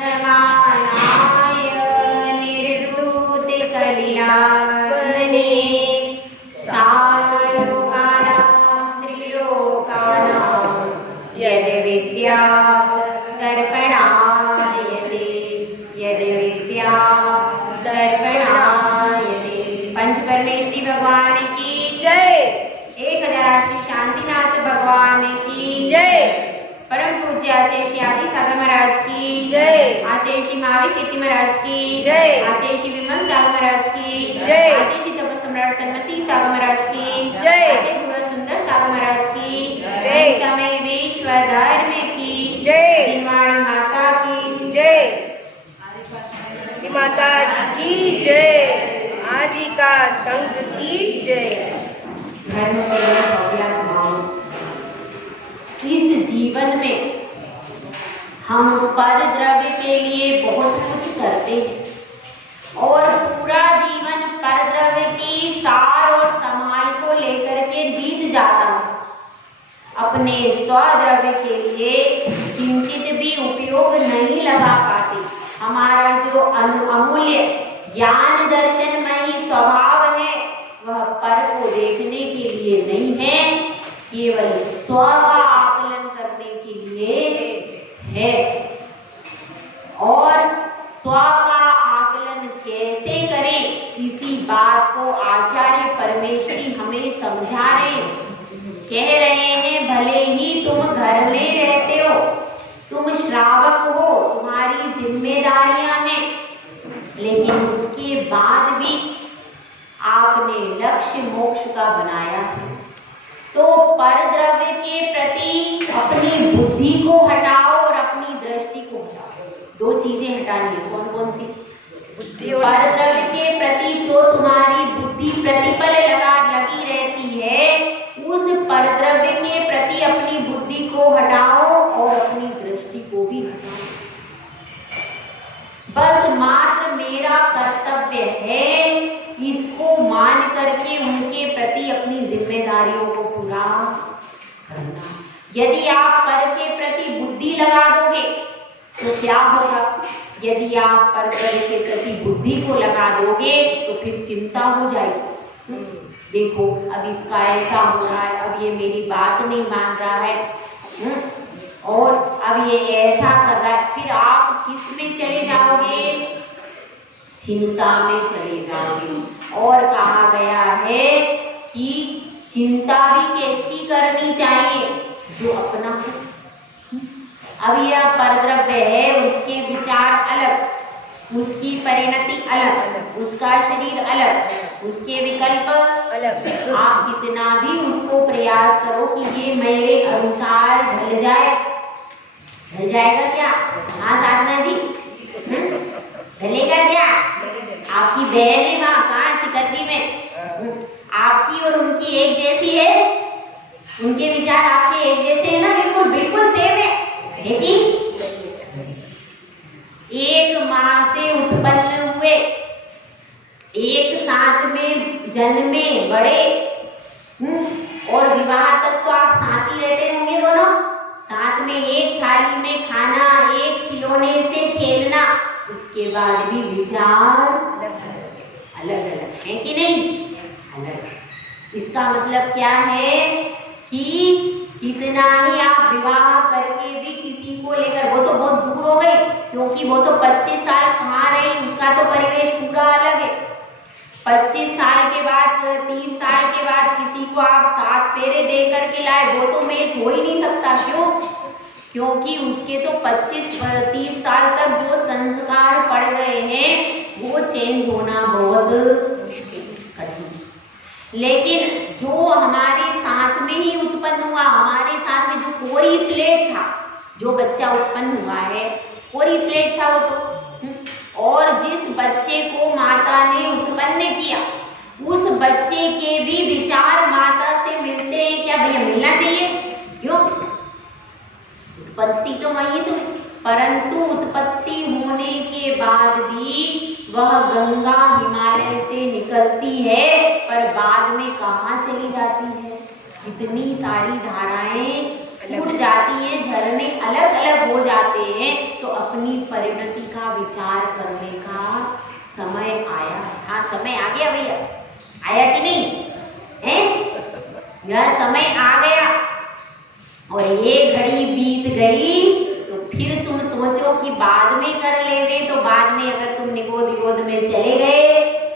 वर्धमानाय निर्धूतकलिलापने सालोकानां त्रिलोकानां यद्विद्या दर्पणायते पंचपरमेष्टि भगवान की जय। 1000 श्री शांतिनाथ भगवान की जय। परम पूज्य आचार्य श्री आदि सागर महाराज की जय। आचार्य श्री महावीर कीर्ति महाराज की जय। आचार्य श्री विमल सागर महाराज की जय। आचार्य श्री तप सम्राट सन्मति सागर महाराज की जय। आचार्य गुरु सुंदर सागर महाराज की जय। समय विश्व धर्म की जय। दिनवाणी माता की जय। माता जी की जय। आदि का संघ की जय। धर्म सेवा भाव। इस जीवन में हम पर द्रव्य के लिए बहुत कुछ करते हैं और पूरा जीवन पर द्रव्य की सार और समाय को लेकर के बीत जाता है। अपने स्वद्रव्य के लिए किंचित भी उपयोग नहीं लगा पाते। हमारा जो अमूल्य ज्ञान दर्शनमयी स्वभाव है वह पर को देखने के लिए नहीं है, केवल स्व का आकलन करने के लिए है। और स्व का आकलन कैसे करें, इसी बात को आचार्य परमेश्वरी हमें समझा रहे हैं। कह रहे हैं भले ही तुम घर में रहते हो, तुम श्रावक हो, तुम्हारी जिम्मेदारियां हैं, लेकिन उसके बाद भी आपने लक्ष्य मोक्ष का बनाया है। तो पर द्रव्य के प्रति अपनी बुद्धि को हटाओ और अपनी दृष्टि को हटाओ। 2 चीजें हटानी है। कौन कौन सी? बुद्धि और पर द्रव्य के प्रति जो तुम्हारी बुद्धि प्रतिपल लगी रहती है, उस पर द्रव्य के प्रति अपनी बुद्धि को हटाओ और अपनी दृष्टि को भी हटाओ। बस मात्र मेरा कर्तव्य है इसको मान करके उनके प्रति अपनी जिम्मेदारियों को पूरा करना। यदि आप पर के प्रति बुद्धि लगा दोगे तो क्या होगा? यदि आप पर के प्रति बुद्धि को लगा दोगे तो फिर चिंता हो जाएगी। देखो अब इसका ऐसा हो रहा है, अब ये मेरी बात नहीं मान रहा है, और अब ये ऐसा कर रहा है, फिर आप किस में चले जाओगे? चिंता में चले जाओगे। और कहा गया है कि चिंता भी किसकी करनी चाहिए? जो अपना। अब यह परद्रव्य है, उसके विचार अलग, उसकी परिणति अलग, उसका शरीर अलग, उसके विकल्प अलग। आप कितना भी उसको प्रयास करो कि ये मेरे अनुसार ढल जाए, ढल जाएगा क्या? हाँ साधना जी, ढलेगा क्या? आपकी बहन है वहाँ, कहाँ? शिखर जी में। आपकी और उनकी एक जैसी है, उनके विचार आपके एक जैसे है ना? बिल्कुल बिल्कुल सेम है। लेकिन एक माँ से उत्पन्न हुए, एक साथ में जन्मे बड़े, और विवाह तक तो आप साथ ही रहते होंगे दोनों, साथ में एक थाली में खाना, एक खिलौने से खेलना, उसके बाद भी विचार अलग अलग है कि नहीं? अलग। इसका मतलब क्या है कि कितना ही आप विवाह करके भी किसी को लेकर, वो तो बहुत दूर हो गई, क्योंकि वो तो 25 साल कहाँ रही, उसका तो परिवेश पूरा अलग है। 25 साल के बाद, 30 साल के बाद किसी को आप 7 फेरे दे करके लाए, वो तो मैच हो ही नहीं सकता। क्यों? क्योंकि उसके तो 25-30 साल तक जो संस्कार पड़ गए हैं वो चेंज होना बहुत मुश्किल कठिन। लेकिन जो हमारे साथ में ही उत्पन्न हुआ, हमारे साथ में जो कोरी स्लेट था, जो बच्चा उत्पन्न हुआ है कोरी स्लेट था वो तो, और जिस बच्चे को माता ने उत्पन्न किया, उस बच्चे के भी विचार माता से मिलते हैं क्या? भैया मिलना चाहिए। क्यों? उत्पत्ति तो वहीं से, परंतु उत्पत्ति होने के बाद भी वह गंगा हिमालय से निकलती है, पर बाद में कहाँ चली जाती है? कितनी सारी धाराएं फूट जाती हैं, झरने अलग अलग हो जाते हैं, तो अपनी परिणति का विचार करने का समय आया है। हाँ, समय आ गया भैया, आया कि नहीं है? यह समय आ गया और ये घड़ी बीत गई तो फिर तुम सोचो कि बाद में कर लेते, तो बाद में अगर तुम निगोद में चले गए,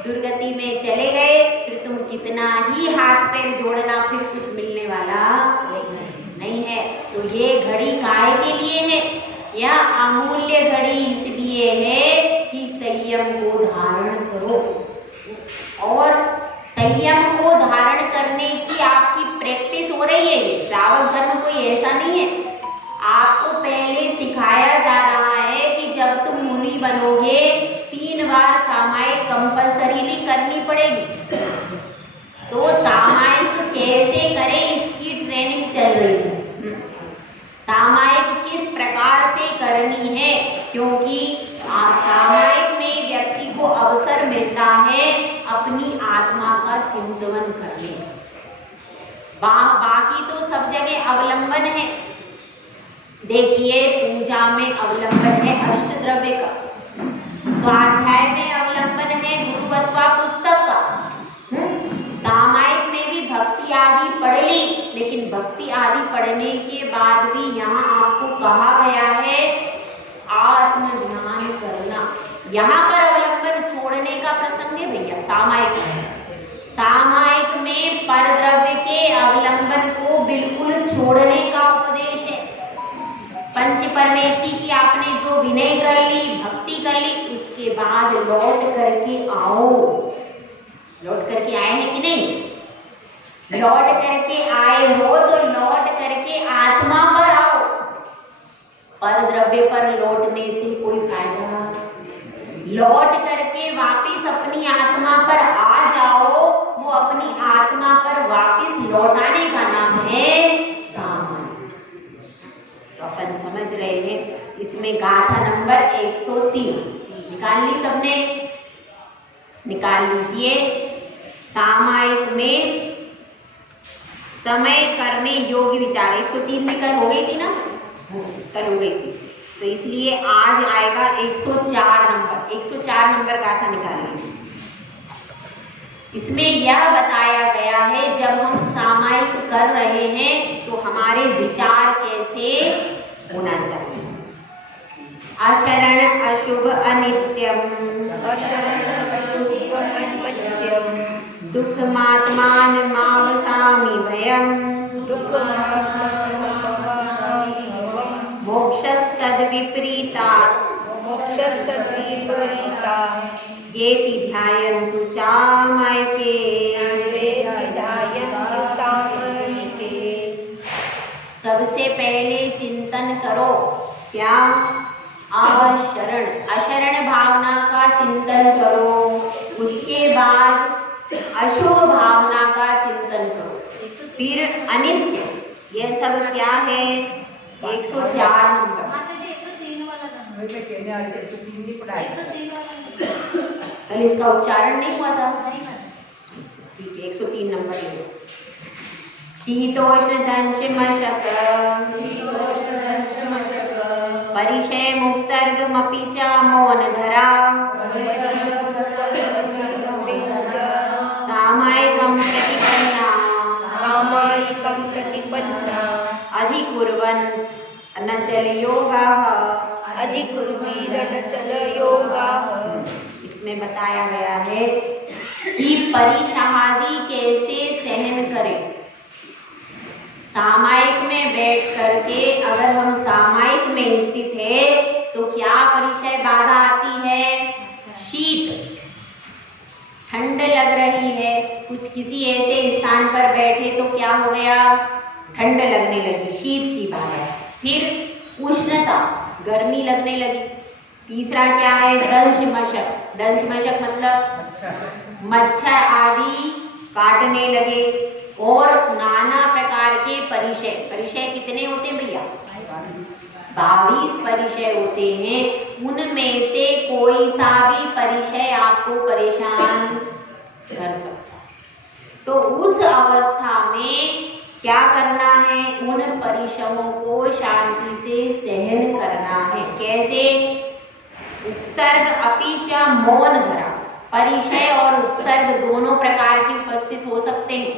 दुर्गति में चले गए, फिर तुम कितना ही हाथ पैर जोड़ना, फिर कुछ मिलने वाला नहीं है। तो ये घड़ी काहे के लिए है? यह अमूल्य घड़ी इसलिए है कि संयम को धारण करो, और संयम को धारण करने की आपकी प्रैक्टिस हो रही है। ये श्रावक धर्म कोई ऐसा नहीं है, आपको पहले सिखाया जा रहा है कि जब तुम मुनि बनोगे 3 बार सामायिक कंपल्सरीली करनी पड़ेगी। तो सामायिक कैसे करें इसकी ट्रेनिंग चल रही है। सामायिक किस प्रकार से करनी है, क्योंकि सामायिक में व्यक्ति को अवसर मिलता है अपनी आत्मा का चिंतन करने का। बाकी तो सब जगह अवलंबन है। देखिए, पूजा में अवलंबन है अष्ट द्रव्य का, स्वाध्याय में अवलंबन है गुरु अथवा पुस्तक का। सामायिक में भी भक्ति आदि पढ़ ली, लेकिन भक्ति आदि पढ़ने के बाद भी यहाँ आपको कहा गया है आत्म ध्यान करना। यहाँ पर अवलंबन छोड़ने का प्रसंग है भैया। सामायिक में परद्रव्य के अवलंबन को बिल्कुल छोड़ने का उपदेश है। पंच परमेष्टि की आपने जो विनय कर ली, भक्ति कर ली, उसके बाद लौट करके आओ। लौट करके आए हैं कि नहीं? लौट करके आए हो तो लौट करके आत्मा पर आओ। पर द्रव्य पर लौटने से कोई फायदा नहीं। लौट करके वापिस अपनी आत्मा पर आ जाओ, वो अपनी आत्मा पर वापिस लौटाने का नाम है सामायिक। तो अपन समझ रहे हैं। इसमें गाथा नंबर 103 निकाल ली सबने? निकाल लीजिए। सामायिक में समय करने योग्य विचार 103 में कल हो गई थी ना? कल हो गई थी, तो इसलिए आज आएगा 104 नंबर। 104 नंबर गाथा निकाल लीजिए। इसमें यह बताया गया है जब हम सामायिक कर रहे हैं तो हमारे विचार कैसे होना चाहिए। अशरण अशुभ अनित्यम, दुःखमात्मान मावसामि भयम्, मोक्षस्तद् विपरीता येति ध्यायन्तु सामायिके। सबसे पहले चिंतन करो क्या? अशरण, अशरण भावना का चिंतन करो। उसके बाद अशुभ भावना का चिंतन करो, फिर अनित्य। यह सब क्या है? 104 नंबर। कल इसका उच्चारण नहीं हुआ था? ठीक है, 103 नंबर ले। शीतोष्ण दंश मशक परिशय मुत्सर्गमपि च मौनधरा, सामायिकं प्रतिपन्ना अधिकुर्वन् न चल योगः। इसमें बताया गया है कि परिषादी कैसे सहन करें। सामायिक में बैठ करके अगर हम सामायिक में स्थित है तो क्या परिचय बाधा आती है? शीत, ठंड लग रही है। कुछ किसी ऐसे स्थान पर बैठे तो क्या हो गया? ठंड लगने लगी, शीत की बाधा। फिर उष्णता, गर्मी लगने लगी। तीसरा क्या है? दंश मशक। दंश मशक मतलब मच्छर आदि काटने लगे, और नाना प्रकार के परिचय। परिचय कितने होते हैं भैया? 22 परिचय होते हैं। उनमें से कोई सा भी परिचय आपको परेशान कर सकता है। तो उस अवस्था में क्या करना है? उन परिश्रमों को शांति से सहन करना है। कैसे? उपसर्ग अपि च मौन धरा, परिचय और उपसर्ग दोनों प्रकार के उपस्थित हो सकते हैं।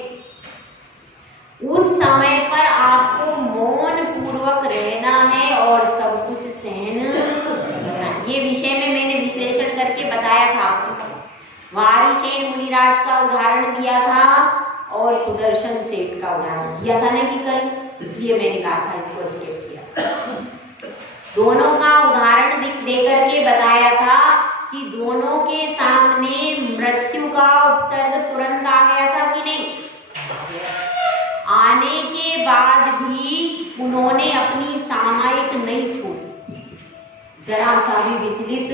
उस समय पर आपको मौन पूर्वक रहना है और सब कुछ सहन करना। ये विषय में मैंने विश्लेषण करके बताया था आपको। वारिशेन मुनिराज का उदाहरण दिया था और सुदर्शन सेठ का उदाहरण दिया था ना कि कल, इसलिए मैंने कहा था इसको स्किप किया। दोनों का उदाहरण दे करके बताया था कि दोनों के सामने मृत्यु का उपसर्ग तुरंत आ गया था कि नहीं? आने के बाद भी उन्होंने अपनी सामायिक नहीं छोड़ी, जरा सा भी विचलित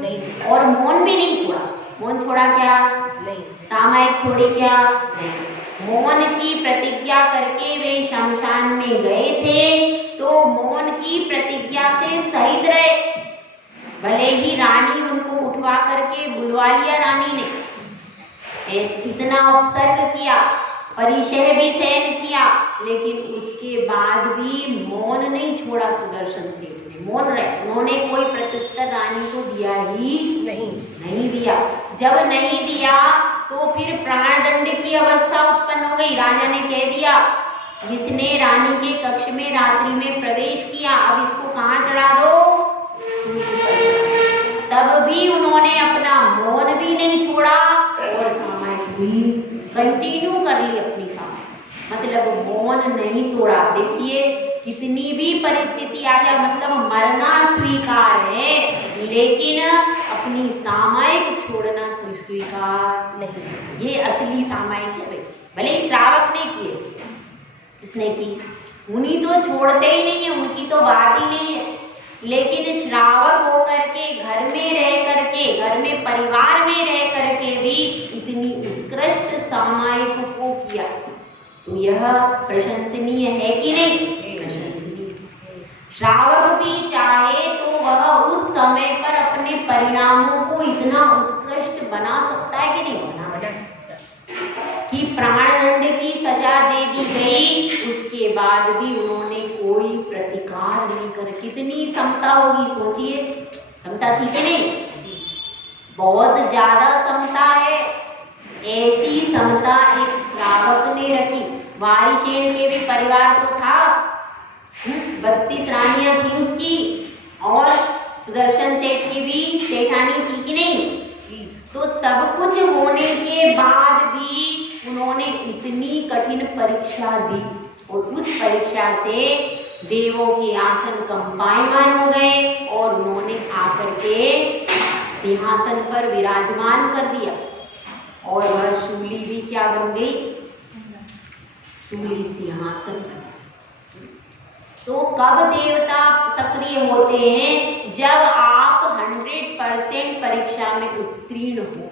नहीं, और मौन भी नहीं छोड़ा। मौन छोड़ा क्या? नहीं। सामायिक छोड़ी क्या? नहीं। मौन की प्रतिज्ञा करके वे शमशान में गए थे, तो मौन की प्रतिज्ञा से सहित रहे। भले ही रानी उनको उठवा करके बुलवा लिया रानी ने, इतना उपसर्ग किया, परिचय भी सहन किया, लेकिन उसके बाद भी मौन नहीं छोड़ा सुदर्शन सेठ ने। मौन रहे, उन्होंने कोई प्रत्युत्तर रानी को दिया ही नहीं दिया। जब नहीं दिया तो फिर प्राणदंड की अवस्था उत्पन्न हो गई। राजा ने कह दिया, जिसने रानी के कक्ष में रात्रि में प्रवेश किया, अब इसको कहाँ चढ़ा दो? तब भी उन्होंने अपना मौन भी नहीं छोड़ा और सामायिक भी कंटिन्यू कर ली अपनी सामायिक, मतलब मौन नहीं तोड़ा। देखिए कितनी भी परिस्थिति आ जाए, मतलब मरना स्वीकार है, लेकिन अपनी सामायिक छोड़ना कोई स्वीकार नहीं। ये असली सामायिक है भाई। भले श्रावक ने किए, किसने की? मुनि तो छोड़ते ही नहीं है, उनकी तो बात ही नहीं है। लेकिन श्रावक होकर के घर में रह करके, घर में परिवार में रह करके भी इतनी उत्कृष्ट सामायिक को किया, तो यह प्रशंसनीय है कि नहीं? प्रशंसनीय। श्रावक भी चाहे तो वह उस समय पर अपने परिणामों को इतना उत्कृष्ट बना सकता है कि नहीं बना सकता? कि प्राणदंड की सजा दे दी गई, उसके बाद भी उन्होंने कोई प्रतिकार नहीं कर। कितनी समता होगी, सोचिए। समता थी कि नहीं? बहुत ज्यादा समता है। ऐसी समता एक श्रावक ने रखी। वारिशेन के भी परिवार तो था, 32 रानियां थी उसकी, और सुदर्शन सेठ की भी सेठानी थी कि नहीं? तो सब कुछ होने के बाद भी उन्होंने इतनी कठिन परीक्षा दी, और उस परीक्षा से देवों के आसन कंपायमान हो गए और उन्होंने आकर के सिंहासन पर विराजमान कर दिया। और वह शूली भी क्या बन गई? शूली सिंहासन। तो कब देवता सक्रिय होते हैं? जब आप 100% परीक्षा में उत्तीर्ण हो।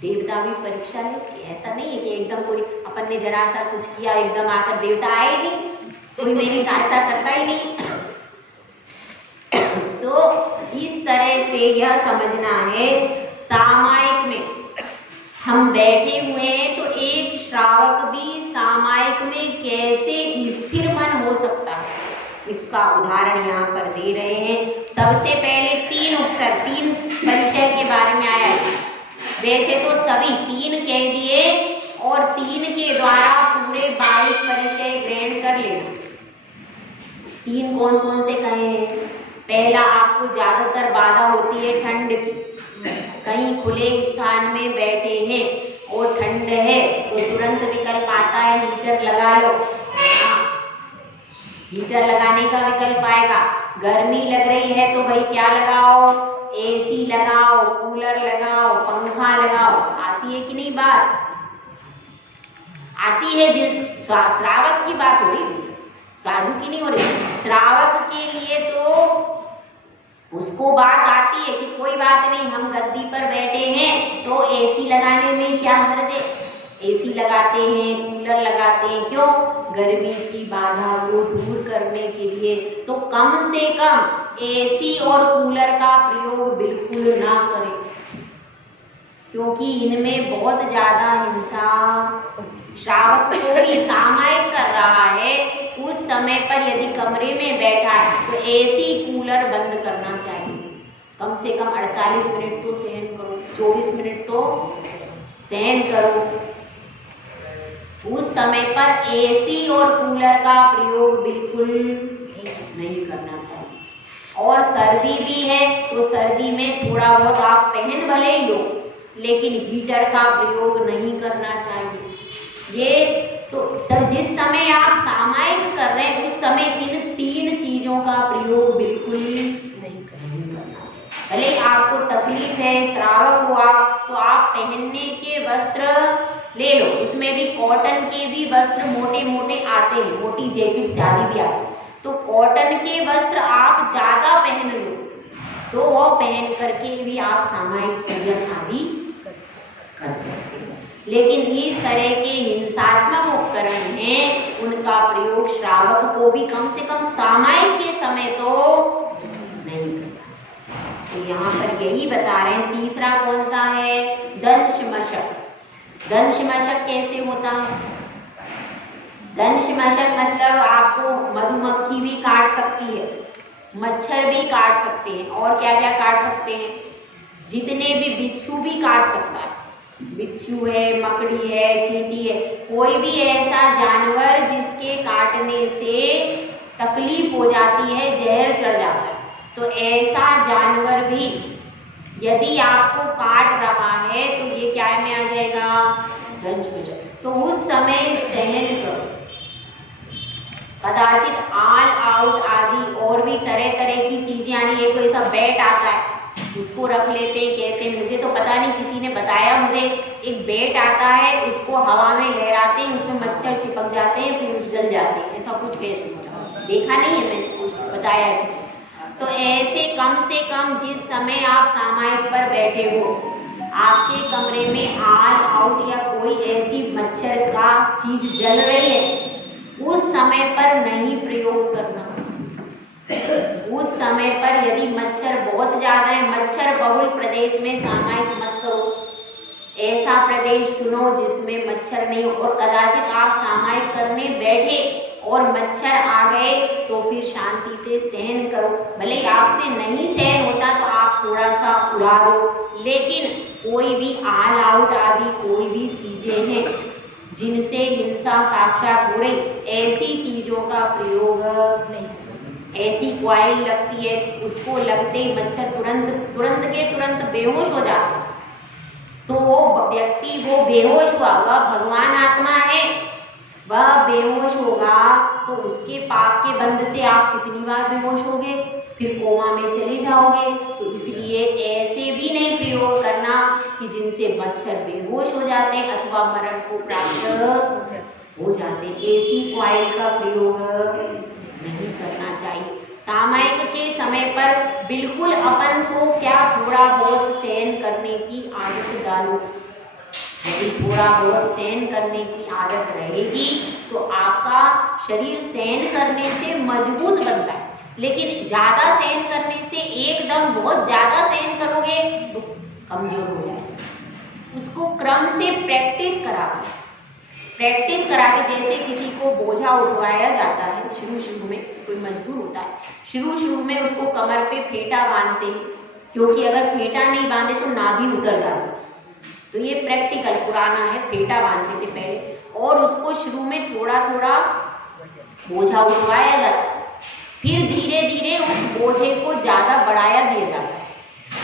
देवता भी परीक्षा लेते। ऐसा नहीं है कि एकदम कोई अपन ने जरा सा कुछ किया एकदम आकर देवता आए नहीं, कोई मेरी सहायता करता ही नहीं। तो इस तरह से यह समझना है, सामायिक में हम बैठे हुए हैं तो एक श्रावक भी सामायिक में कैसे स्थिर मन हो सकता है, इसका उदाहरण यहाँ पर दे रहे हैं। सबसे पहले 3 उपसर्ग, 3 परिचय के बारे में आया है। वैसे तो सभी 3 कह दिए और 3 के द्वारा पूरे 22 परिचय ग्रहण कर लेना। 3 कौन कौन से कहे हैं? पहला, आपको ज्यादातर बाधा होती है ठंड की, कहीं खुले स्थान में बैठे हैं और ठंड है तो तुरंत विकल्प आता है हीटर लगा लो। हीटर लगाने का विकल्प आएगा। गर्मी लग रही है तो भाई क्या लगाओ? एसी लगाओ, कूलर लगाओ, पंखा लगाओ। आती है कि नहीं बात? आती है। श्रावक की बात हो रही, साधु की नहीं हो रही। श्रावक के लिए तो उसको बात आती है कि कोई बात नहीं, हम गद्दी पर बैठे हैं तो एसी लगाने में क्या हर्ज है? एसी लगाते हैं, कूलर लगाते हैं। क्यों? गर्मी की बाधा को दूर करने के लिए। तो कम से कम एसी और कूलर का प्रयोग बिल्कुल ना करें, क्योंकि इनमें बहुत ज्यादा हिंसा श्रावक को भी सामायिक कर रहा है, उस समय पर यदि कमरे में बैठा है तो एसी कूलर बंद करना चाहिए। कम से कम 48 मिनट तो सहन करो, 24 मिनट तो सहन करो। उस समय पर एसी और कूलर का प्रयोग बिल्कुल नहीं करना चाहिए। और सर्दी भी है तो सर्दी में थोड़ा बहुत आप पहन भले ही लो, लेकिन हीटर का प्रयोग नहीं करना चाहिए। ये तो सर जिस समय आप सामायिक कर रहे हैं उस समय इन 3 चीजों का प्रयोग बिल्कुल नहीं करना चाहिए। भले आपको तकलीफ है, श्रावक हुआ तो आप पहनने के वस्त्र ले लो, उसमें भी कॉटन के भी वस्त्र मोटे मोटे आते हैं, मोटी जैकेट से आदि भी आते हैं, तो कॉटन के वस्त्र आप ज्यादा पहन लो तो वो पहन करके भी आप सामायिक पूजन आदि कर सकते हैं। लेकिन इस तरह के हिंसात्मक उपकरण हैं, उनका प्रयोग श्रावक को भी कम से कम सामायिक के समय तो नहीं करना। तो यहाँ पर यही बता रहे हैं। तीसरा कौन सा है? दंशमशक। दंशमशक कैसे होता है? दंशमशक मतलब आपको मधुमक्खी भी काट सकती है, मच्छर भी काट सकते हैं, और क्या क्या काट सकते हैं, जितने भी बिच्छू भी काट सकता है। बिच्छू है, मकड़ी है, चींटी है, कोई भी ऐसा जानवर जिसके काटने से तकलीफ हो जाती है, जहर चढ़ जाता है, तो ऐसा जानवर भी यदि आपको काट रहा है तो ये क्या में आ जाएगा? दंशमशक। तो उस समय सहन करो। कदाचित ऑल आउट आदि और भी तरह तरह की चीजें, यानी एक ऐसा बैट आता है उसको रख लेते हैं, कहते हैं, मुझे तो पता नहीं, किसी ने बताया मुझे, एक बैट आता है उसको हवा में लहराते हैं, उसमें मच्छर चिपक जाते हैं, फिर जल जाते हैं, ऐसा कुछ कहते, देखा नहीं है मैंने, कुछ बताया है। तो ऐसे कम से कम जिस समय आप सामायिक पर बैठे हो, आपके कमरे में ऑल आउट या कोई ऐसी मच्छर का चीज जल रही है, उस समय पर नहीं प्रयोग करना। उस समय पर यदि मच्छर बहुत ज्यादा है, मच्छर बहुल प्रदेश में सामायिक मत करो, ऐसा प्रदेश चुनो जिसमें मच्छर नहीं हो। और कदाचित आप सामायिक करने बैठे और मच्छर आ गए तो फिर शांति से सहन करो। भले ही आपसे नहीं सहन होता तो आप थोड़ा सा उड़ा दो, लेकिन कोई भी ऑल आउट आदि कोई भी चीजें हैं जिनसे हिंसा साक्षात हो रही, ऐसी चीजों का प्रयोग नहीं। ऐसी क्वाइल लगती है, उसको लगते ही मच्छर तुरंत के तुरंत बेहोश हो जाता है, तो वो व्यक्ति वो बेहोश हुआ, वह भगवान आत्मा है, वह बेहोश होगा तो उसके पाप के बंध से आप कितनी बार बेहोश होगे, फिर कोमा में चले जाओगे। तो इसलिए ऐसे भी नहीं प्रयोग करना कि जिनसे मच्छर बेहोश हो जाते हैं अथवा मरण को प्राप्त हो जाते। ऐसी क्वाइल का प्रयोग नहीं करना चाहिए। सामायिक के समय पर बिल्कुल अपन को क्या थोड़ा बहुत सहन करने की आदत डालो। यदि थोड़ा बहुत सहन करने की आदत रहेगी तो आपका शरीर सहन करने से मजबूत बनता है, लेकिन ज्यादा सहन करने से एकदम बहुत ज्यादा सहन करोगे तो कमजोर हो जाएगा। उसको क्रम से प्रैक्टिस करा के, जैसे किसी को बोझा उठवाया जाता है, शुरू में कोई मजदूर होता है, शुरू में उसको कमर पे फेटा बांधते हैं, क्योंकि अगर फेटा नहीं बांधे तो नाभि उतर जाती। तो ये प्रैक्टिकल पुराना है, फेटा बांधते थे पहले, और उसको शुरू में थोड़ा थोड़ा बोझा उठवाया जाता है, फिर धीरे धीरे उस बोझे को ज्यादा बढ़ाया दिया जाता है,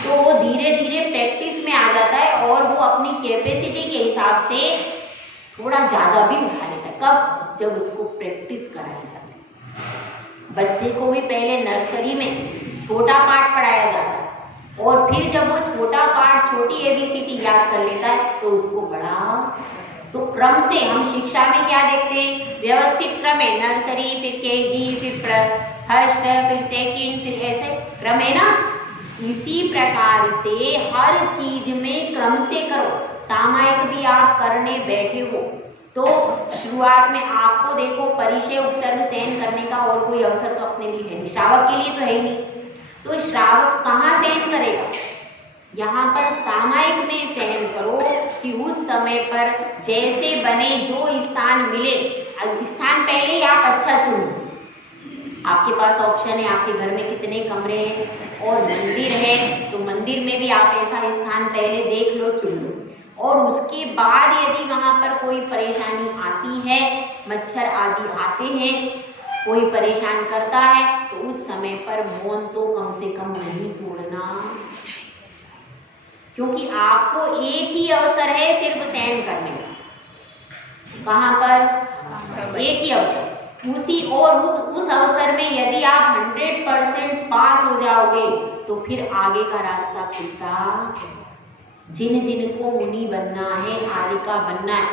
तो वो धीरे धीरे प्रैक्टिस में आ जाता है और वो अपनी कैपेसिटी के हिसाब से थोड़ा ज्यादा भी उठा लेता है। कब? जब उसको प्रैक्टिस कराया जाता है। बच्चे को भी पहले नर्सरी में छोटा पाठ पढ़ाया जाता है, और फिर जब वो छोटा पाठ, छोटी ABCD याद कर लेता है तो उसको बड़ा, तो क्रम से हम शिक्षा में क्या देखते हैं, व्यवस्थित क्रम है, नर्सरी, फिर KG, फिर फर्स्ट, फिर सेकंड, फिर ऐसे क्रम है ना। इसी प्रकार से हर चीज में क्रम से करो। सामायिक भी आप करने बैठे हो तो शुरुआत में आपको देखो परिचय उपसर्ग सहन करने का और कोई अवसर तो अपने लिए है नहीं, श्रावक के लिए तो है ही नहीं, तो श्रावक कहाँ सहन करेगा? यहाँ पर सामयिक में सहन करो कि उस समय पर जैसे बने जो स्थान मिले, स्थान पहले ही आप अच्छा चुनो। आपके पास ऑप्शन है, आपके घर में कितने कमरे हैं और मंदिर है तो मंदिर में भी आप ऐसा स्थान पहले देख लो, चुन लो। और उसके बाद यदि वहाँ पर कोई परेशानी आती है, मच्छर आदि आते हैं, कोई परेशान करता है, तो उस समय पर मौन तो कम से कम नहीं तोड़ना, क्योंकि आपको एक ही अवसर है सिर्फ सहन करने का। कहाँ पर? एक ही अवसर। उसी और उस अवसर में यदि आप 100% पास हो जाओगे तो फिर आगे का रास्ता खुलता। जिन जिनको मुनि बनना है, आर्यिका बनना है,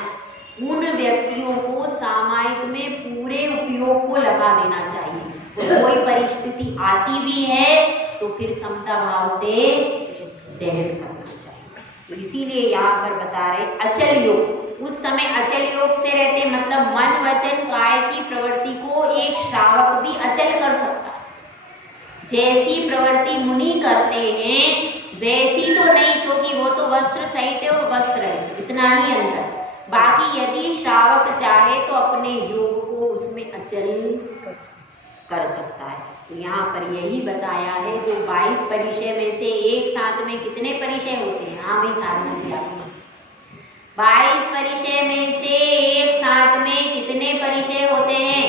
उन व्यक्तियों को सामयिक में पूरे उपयोग को लगा देना चाहिए। तो कोई परिस्थिति आती भी है तो फिर समता भाव से सहन करना चाहिए। इसीलिए यहाँ पर बता रहे अचल योग। उस समय अचल योग से रहते मतलब मन वचन काय की प्रवृत्ति को एक श्रावक भी अचल कर सकता है। जैसी प्रवृत्ति मुनि करते हैं वैसी तो नहीं, क्योंकि वो तो वस्त्र सहित है और वस्त्र है, इतना ही अंतर। बाकी यदि श्रावक चाहे तो अपने योग को उसमें अचल कर सकता है। तो यहाँ पर यही बताया है। जो 22 परिचय में से एक साथ में कितने परिचय होते हैं? हाँ भाई साधना जी आपने 22 परिचय में से एक साथ में कितने परिचय होते हैं?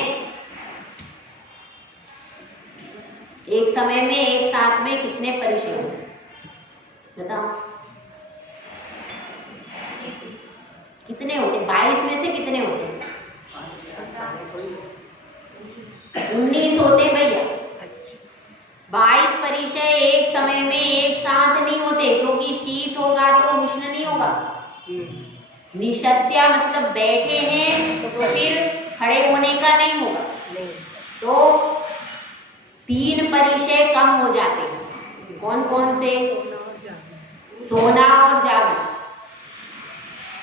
एक समय में एक साथ में कितने परिचय होते हैं बताओ? कितने होते? 22 में से कितने होते हैं? 19 होते भैया। 22 परिचय एक समय में एक साथ नहीं होते, क्योंकि शीत होगा तो उष्ण नहीं होगा। निषद्या मतलब बैठे हैं तो फिर खड़े होने का नहीं होगा, तो 3 परिचय कम हो जाते हैं। कौन कौन से? सोना और जागना।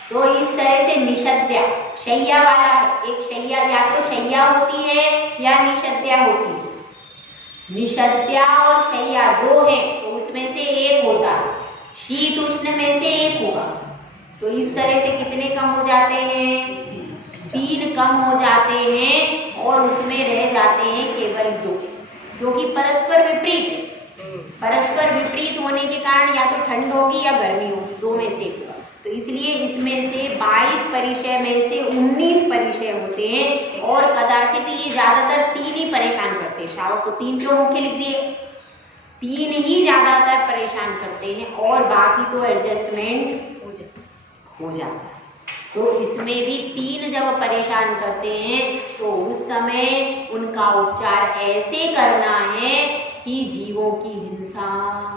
तो इस तरह से निषद्या शैया वाला है। एक शैया या तो शैया होती है या निषद्या होती है। निषद्या और शैया 2 है तो उसमें से एक होता है, शीत उष्ण में से एक होगा। तो इस तरह से कितने कम हो जाते हैं? 3 कम हो जाते हैं और उसमें रह जाते हैं केवल 2, क्योंकि परस्पर विपरीत। परस्पर विपरीत होने के कारण या तो ठंड होगी या गर्मी होगी, 2 में से एक। तो इसलिए इसमें से 22 परिचय में से 19 परिचय होते हैं और कदाचित ये ज्यादातर 3 ही परेशान करते हैं। श्रावक को 3 क्यों मुख्य लिख दिए? 3 ही ज्यादातर परेशान करते हैं और बाकी तो एडजस्टमेंट हो जाता है। तो इसमें भी 3 जब परेशान करते हैं तो उस समय उनका उपचार ऐसे करना है कि जीवों की हिंसा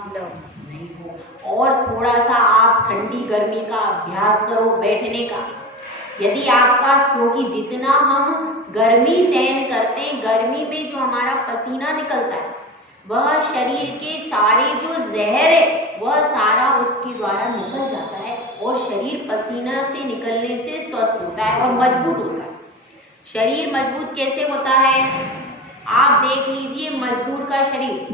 नहीं हो। और थोड़ा सा आप ठंडी गर्मी का अभ्यास करो बैठने का। यदि आपका, क्योंकि जितना हम गर्मी सहन करते हैं, गर्मी में जो हमारा पसीना निकलता है वह शरीर के सारे जो जहर है वह सारा उसके द्वारा निकल जाता है और शरीर पसीना से निकलने से स्वस्थ होता है और मजबूत होता है। शरीर मजबूत कैसे होता है? आप देख लीजिए मजदूर का शरीर,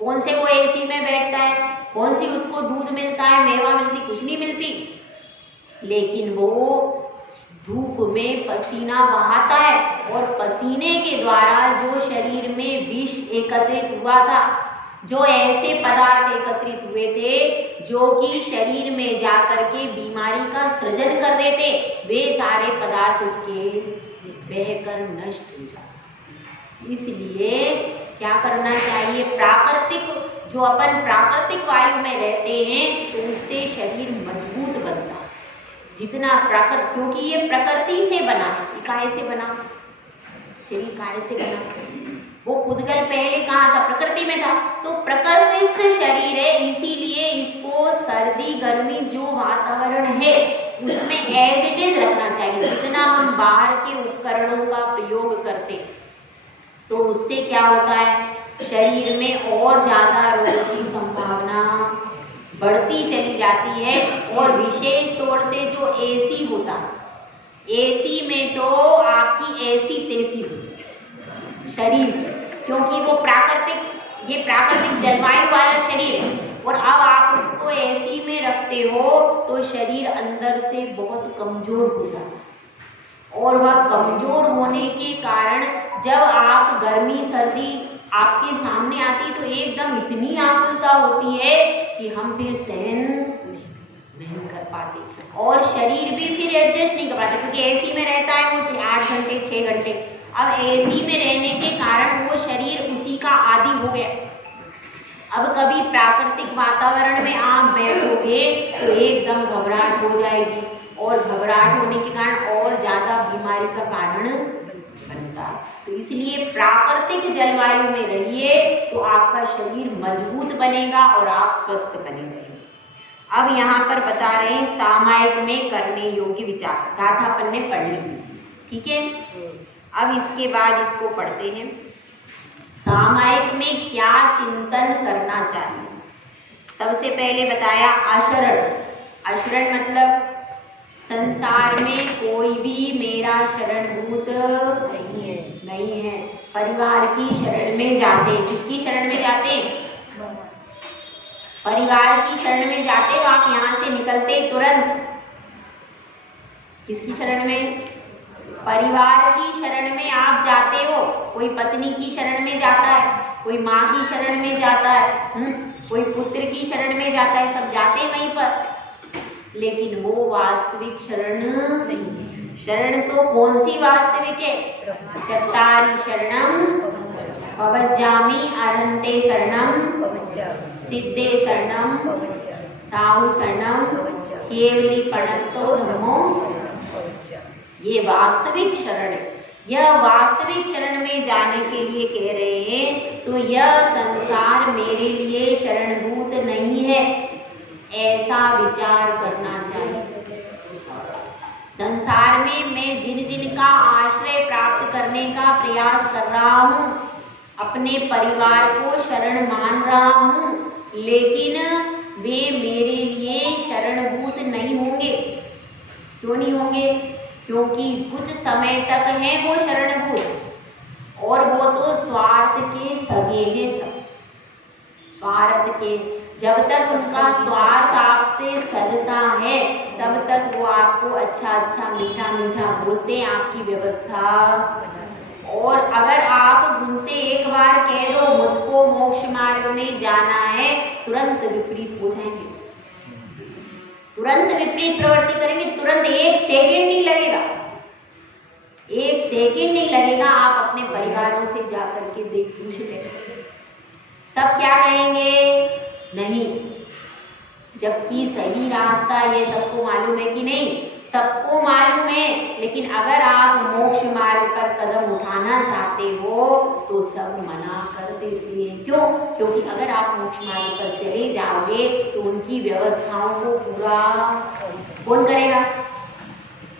कौन से वो एसी में बैठता है, कौन सी उसको दूध मिलता है, मेवा मिलती, कुछ नहीं मिलती, लेकिन वो धूप में पसीना बहाता है और पसीने के द्वारा जो शरीर में विष एकत्रित हुआ था, जो ऐसे पदार्थ एकत्रित हुए थे जो कि शरीर में जाकर के बीमारी का सृजन कर देते, वे सारे पदार्थ उसके बहकर नष्ट हो जाते। इसलिए क्या करना चाहिए? प्राकृतिक, जो अपन प्राकृतिक वायु में रहते हैं तो उससे शरीर मजबूत बनता है। जितना प्रकृति, क्योंकि ये प्रकृति से बना है। ये काहे से बना? शरीर काहे से बना? वो उद्गल पहले कहाँ था? प्रकृति में था। तो प्रकृतिस्थ शरीर है, इसीलिए इसको सर्दी गर्मी जो वातावरण है उसमें एज इट इज रखना चाहिए। जितना हम बाहर के उपकरणों का प्रयोग करते तो उससे क्या होता है? शरीर में और ज्यादा रोग की संभावना बढ़ती चली जाती है। और विशेष तौर से जो एसी होता है, एसी में तो आपकी ऐसी तेजी होती है शरीर की, क्योंकि वो प्राकृतिक, ये प्राकृतिक जलवायु वाला शरीर है और अब आप हो तो शरीर अंदर से बहुत कमजोर हो जाता है, और वह कमजोर होने के कारण जब आप गर्मी सर्दी आपके सामने आती तो एकदम इतनी आकुलता होती है कि हम फिर सहन नहीं कर पाते, और शरीर भी फिर एडजस्ट नहीं कर पाते, क्योंकि एसी में रहता है वो 8 घंटे 6 घंटे। अब एसी में रहने के कारण वो शरीर उसी का आदी हो गया। अब कभी प्राकृतिक वातावरण में आप बैठोगे तो एकदम घबराहट हो जाएगी, और घबराहट होने के कारण और ज्यादा बीमारी का कारण बनता है। तो इसलिए प्राकृतिक जलवायु में रहिए तो आपका शरीर मजबूत बनेगा और आप स्वस्थ बने रहेंगे। अब यहाँ पर बता रहे हैं सामायिक में करने योग्य विचार। गाथा अपन ने पढ़ ली, ठीक है। अब इसके बाद इसको पढ़ते हैं। सामायिक में क्या चिंतन करना चाहिए। सबसे पहले बताया आचरण। आचरण मतलब संसार में कोई भी मेरा शरणभूत नहीं है। परिवार की शरण में जाते, किसकी शरण में जाते, परिवार की शरण में जाते हो आप, यहाँ से निकलते तुरंत किसकी शरण में, परिवार की शरण में आप जाते हो। कोई पत्नी की शरण में जाता है, कोई माँ की शरण में जाता है, कोई पुत्र की शरण में जाता है, सब जाते वहीं पर, लेकिन वो वास्तविक शरण नहीं है। शरण तो कौन सी वास्तविक है, चत्तारि शरणम पवज्जामि अरहन्ते शरणम सिद्धे शरणम साहु शरणम केवली प्रणतो धर्मो। ये वास्तविक शरण है। यह वास्तविक शरण में जाने के लिए कह रहे हैं तो यह संसार मेरे लिए शरणभूत नहीं है, ऐसा विचार करना चाहिए। संसार में मैं जिन जिन का आश्रय प्राप्त करने का प्रयास कर रहा हूँ, अपने परिवार को शरण मान रहा हूँ, लेकिन वे मेरे लिए शरणभूत नहीं होंगे। क्यों नहीं होंगे, क्योंकि कुछ समय तक हैं वो शरणभूत, और वो तो स्वार्थ के सगे हैं सब, स्वार्थ के। जब तक उनका स्वार्थ आपसे सदता है तब तक वो आपको अच्छा अच्छा मीठा मीठा बोलते हैं, आपकी व्यवस्था। और अगर आप उनसे एक बार कह दो मुझको मोक्ष मार्ग में जाना है, तुरंत विपरीत हो जाएंगे, तुरंत विपरीत प्रवृत्ति करेंगे, तुरंत 1 सेकंड नहीं लगेगा, 1 सेकंड नहीं लगेगा। आप अपने परिवारों से जाकर के पूछ ले, सब क्या कहेंगे, नहीं। जबकि सही रास्ता ये सबको मालूम है कि नहीं, सबको मालूम है, लेकिन अगर आप मोक्ष मार्ग पर कदम उठाना चाहते हो तो सब मना कर देते हैं। क्यों, क्योंकि अगर आप मोक्ष मार्ग पर चले जाओगे तो उनकी व्यवस्थाओं को पूरा कौन करेगा,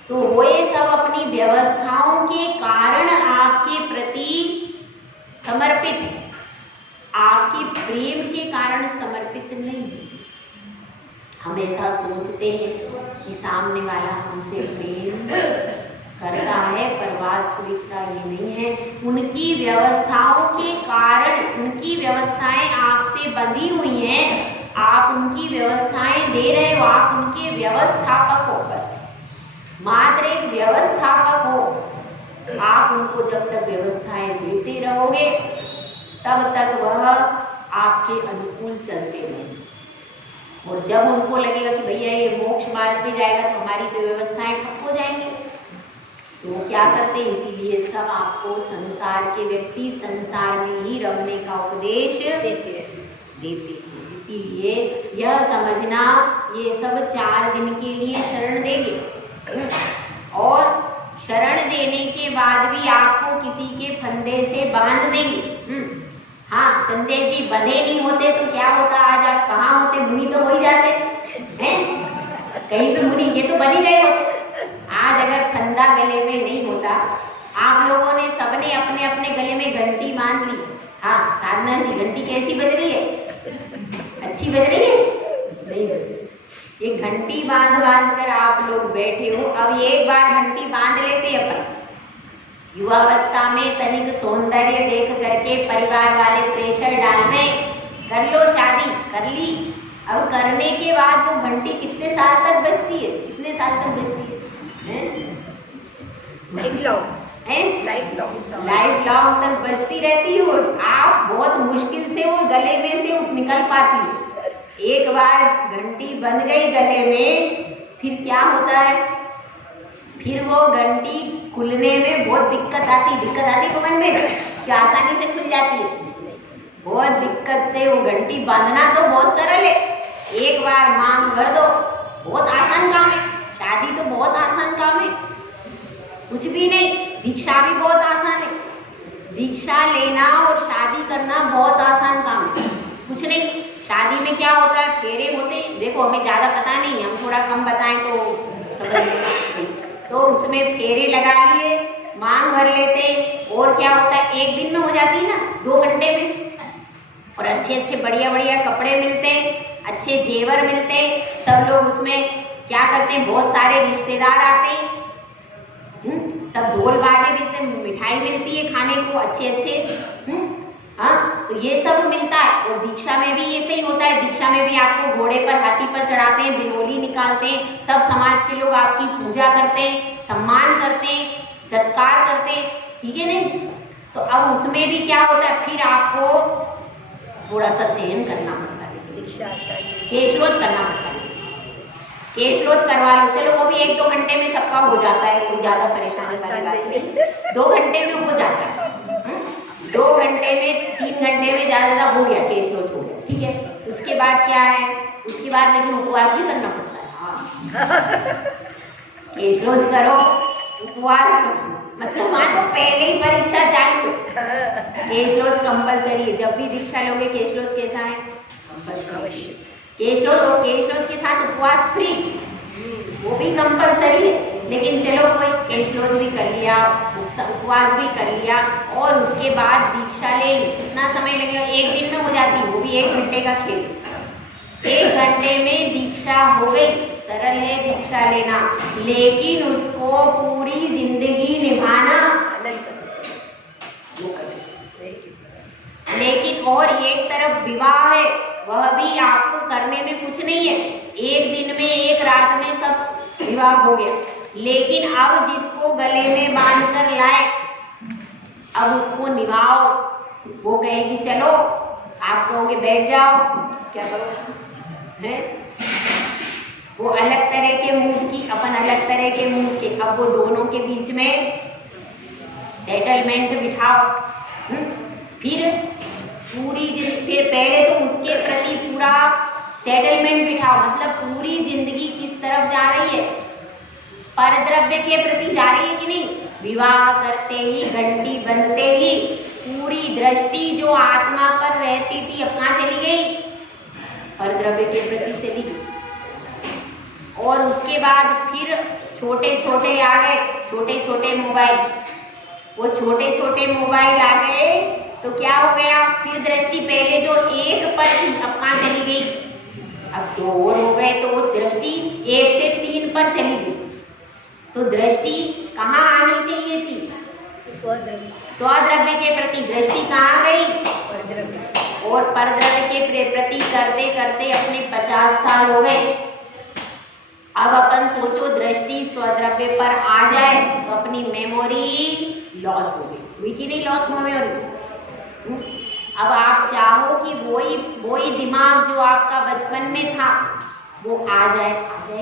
तो वो ये सब अपनी व्यवस्थाओं के कारण आपके प्रति समर्पित है, आपके प्रेम के कारण समर्पित नहीं है। हम ऐसा सोचते हैं कि सामने वाला हमसे प्रेम करता है, पर वास्तविकता ये नहीं है। उनकी व्यवस्थाओं के कारण, उनकी व्यवस्थाएं आपसे बंधी हुई हैं, आप उनकी व्यवस्थाएं दे रहे हो, आप उनके व्यवस्थापक हो, बस मात्र एक व्यवस्थापक हो। आप उनको जब तक व्यवस्थाएं देते रहोगे तब तक वह आपके अनुकूल चलते रहेंगे, और जब उनको लगेगा कि भैया ये मोक्ष मार्ग पे जाएगा तो हमारी तो व्यवस्थाएं ठप हो जाएंगी, तो वो क्या करते हैं, इसीलिए सब आपको संसार के व्यक्ति संसार में ही रहने का उपदेश देते हैं। इसीलिए यह समझना ये सब 4 दिन के लिए शरण देंगे, और शरण देने के बाद भी आपको किसी के फंदे से बांध देंगे। हाँ संजय जी, बंधे नहीं होते तो क्या होता, आज आप कहाँ होते, मुनि तो हो ही जाते हैं, कहीं पे मुनि ये तो बन ही गए होते। आज अगर फंदा गले में नहीं होता, आप लोगों ने सबने अपने अपने गले में घंटी बांध ली। हाँ साधना जी, घंटी कैसी बज रही है, अच्छी बज रही है, नहीं बज रही। ये घंटी बांध कर आप लोग बैठे हो। अब एक बार घंटी बांध लेते अपन, युवावस्था में तनिक सौंदर्य देख करके परिवार वाले प्रेशर डाल रहे, कर लो शादी, कर ली, अब करने के बाद वो घंटी कितने साल तक बजती है, कितने साल तक बजती है? लाइफ लॉन्ग तक बजती रहती है और आप बहुत मुश्किल से वो गले में से निकल पाती है। एक बार घंटी बंध गई गले में, फिर क्या होता है, फिर वो घंटी खुलने में बहुत दिक्कत आती है मन में, क्या आसानी से खुल जाती है? बहुत दिक्कत से। वो घंटी बांधना तो बहुत सरल है, एक बार मांग भर दो, बहुत आसान काम है। शादी तो बहुत आसान काम है, कुछ भी नहीं। दीक्षा भी बहुत आसान है, दीक्षा लेना और शादी करना बहुत आसान काम है, कुछ नहीं। शादी में क्या होता है, फेरे होते हैं। देखो हमें ज़्यादा पता नहीं, हम थोड़ा कम बताएं तो समझ लेंगे। तो उसमें फेरे लगा लिए, मांग भर लेते, और क्या होता है, एक दिन में हो जाती है ना, 2 घंटे में। और अच्छे अच्छे बढ़िया बढ़िया कपड़े मिलते हैं, अच्छे जेवर मिलते हैं। सब लोग उसमें क्या करते हैं, बहुत सारे रिश्तेदार आते हैं, सब ढोल बाजे मिलते हैं, मिठाई मिलती है खाने को, अच्छे हाँ, तो ये सब मिलता है। और दीक्षा में भी ऐसे ही होता है। दीक्षा में भी आपको घोड़े पर, हाथी पर चढ़ाते हैं, बिनोली निकालते हैं, सब समाज के लोग आपकी पूजा करते हैं, सम्मान करते हैं, सत्कार करते हैं, ठीक है नहीं? तो अब उसमें भी क्या होता है, फिर आपको थोड़ा सा सहन करना पड़ता है, केशलोच करना पड़ता है। केशलोच करवा लो, चलो वो भी 1-2 घंटे में सबका हो जाता है, कोई ज़्यादा परेशानी वाली बात नहीं, 2 घंटे में हो जाता है। 2 घंटे में, 3 घंटे में ज़्यादा हो गया, केशलोच हो गया, ठीक है। उसके बाद क्या है, उसके बाद लेकिन उपवास भी करना पड़ता है। हाँ, केशलोच करो, उपवास करो, मतलब वहाँ तो पहले ही परीक्षा चालू है। केशलोच कंपलसरी है, जब भी दीक्षा लोगे केशलोच कैसा है, कंपलसरी। केशलोच और केशलोच के साथ उपवास फ्री, वो भी कंपलसरी है। लेकिन चलो कोई केशलोच भी कर लिया, उपवास भी कर लिया, और उसके बाद दीक्षा ले ली। कितना समय लगेगा, 1 दिन में हो जाती है, वो भी 1 घंटे का खेल। 1 घंटे में दीक्षा हो गई। सरल है दीक्षा लेना, लेकिन उसको पूरी जिंदगी निभाना। लेकिन और एक तरफ विवाह है, वह भी आपको करने में कुछ नहीं है, 1 दिन में, 1 रात में सब विवाह हो गया। लेकिन अब जिसको गले में बांध कर लाए, अब उसको निभाओ। वो कहेगी चलो, आप कहोगे बैठ जाओ, क्या करो है? वो अलग तरह के मूड की, अपन अलग तरह के मूड के। अब वो दोनों के बीच में सेटलमेंट बिठाओ। फिर पहले तो उसके प्रति पूरा सेटलमेंट बिठाओ, मतलब पूरी जिंदगी किस तरफ जा रही है, परद्रव्य के प्रति जा रही है कि नहीं? विवाह करते ही, घंटी बंधते ही पूरी दृष्टि जो आत्मा पर रहती थी, अब कहाँ चली गई? परद्रव्य के प्रति चली गई। और उसके बाद फिर छोटे छोटे आ गए, छोटे छोटे मोबाइल। वो छोटे छोटे मोबाइल आ गए तो क्या हो गया, फिर दृष्टि पहले जो 1 पर थी, अब कहाँ चली गई? अब 2 और हो गए, तो वो दृष्टि 1 से 3 पर चली गई। तो दृष्टि कहाँ आनी चाहिए थी? स्वद्रव्य के प्रति। दृष्टि कहाँ गई? और परद्रव्य के प्रति करते करते अपने 50 साल हो गए। अब अपन सोचो दृष्टि स्वद्रव्य पर आ जाए तो अपनी मेमोरी लॉस हो गई, हुई कि नहीं लॉस मेमोरी? अब आप चाहो कि वही दिमाग जो आपका बचपन में था वो आ जाएगा,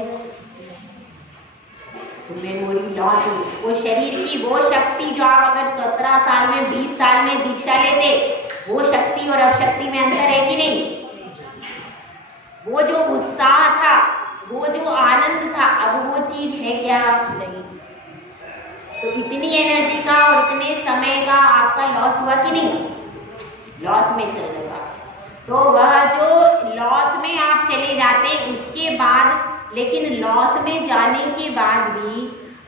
तो मेमोरी लॉस हुई। वो शरीर की वो शक्ति जो आप अगर 17 साल में, 20 साल में दीक्षा लेते, वो शक्ति और अब शक्ति में अंतर है कि नहीं? वो जो उत्साह था, वो जो आनंद था, अब वो चीज है क्या? नहीं। तो इतनी एनर्जी का और इतने समय का आपका लॉस हुआ कि नहीं? लॉस में चल रहा। तो वह जो लॉस में आप चले जाते उसके बाद, लेकिन लॉस में जाने के बाद भी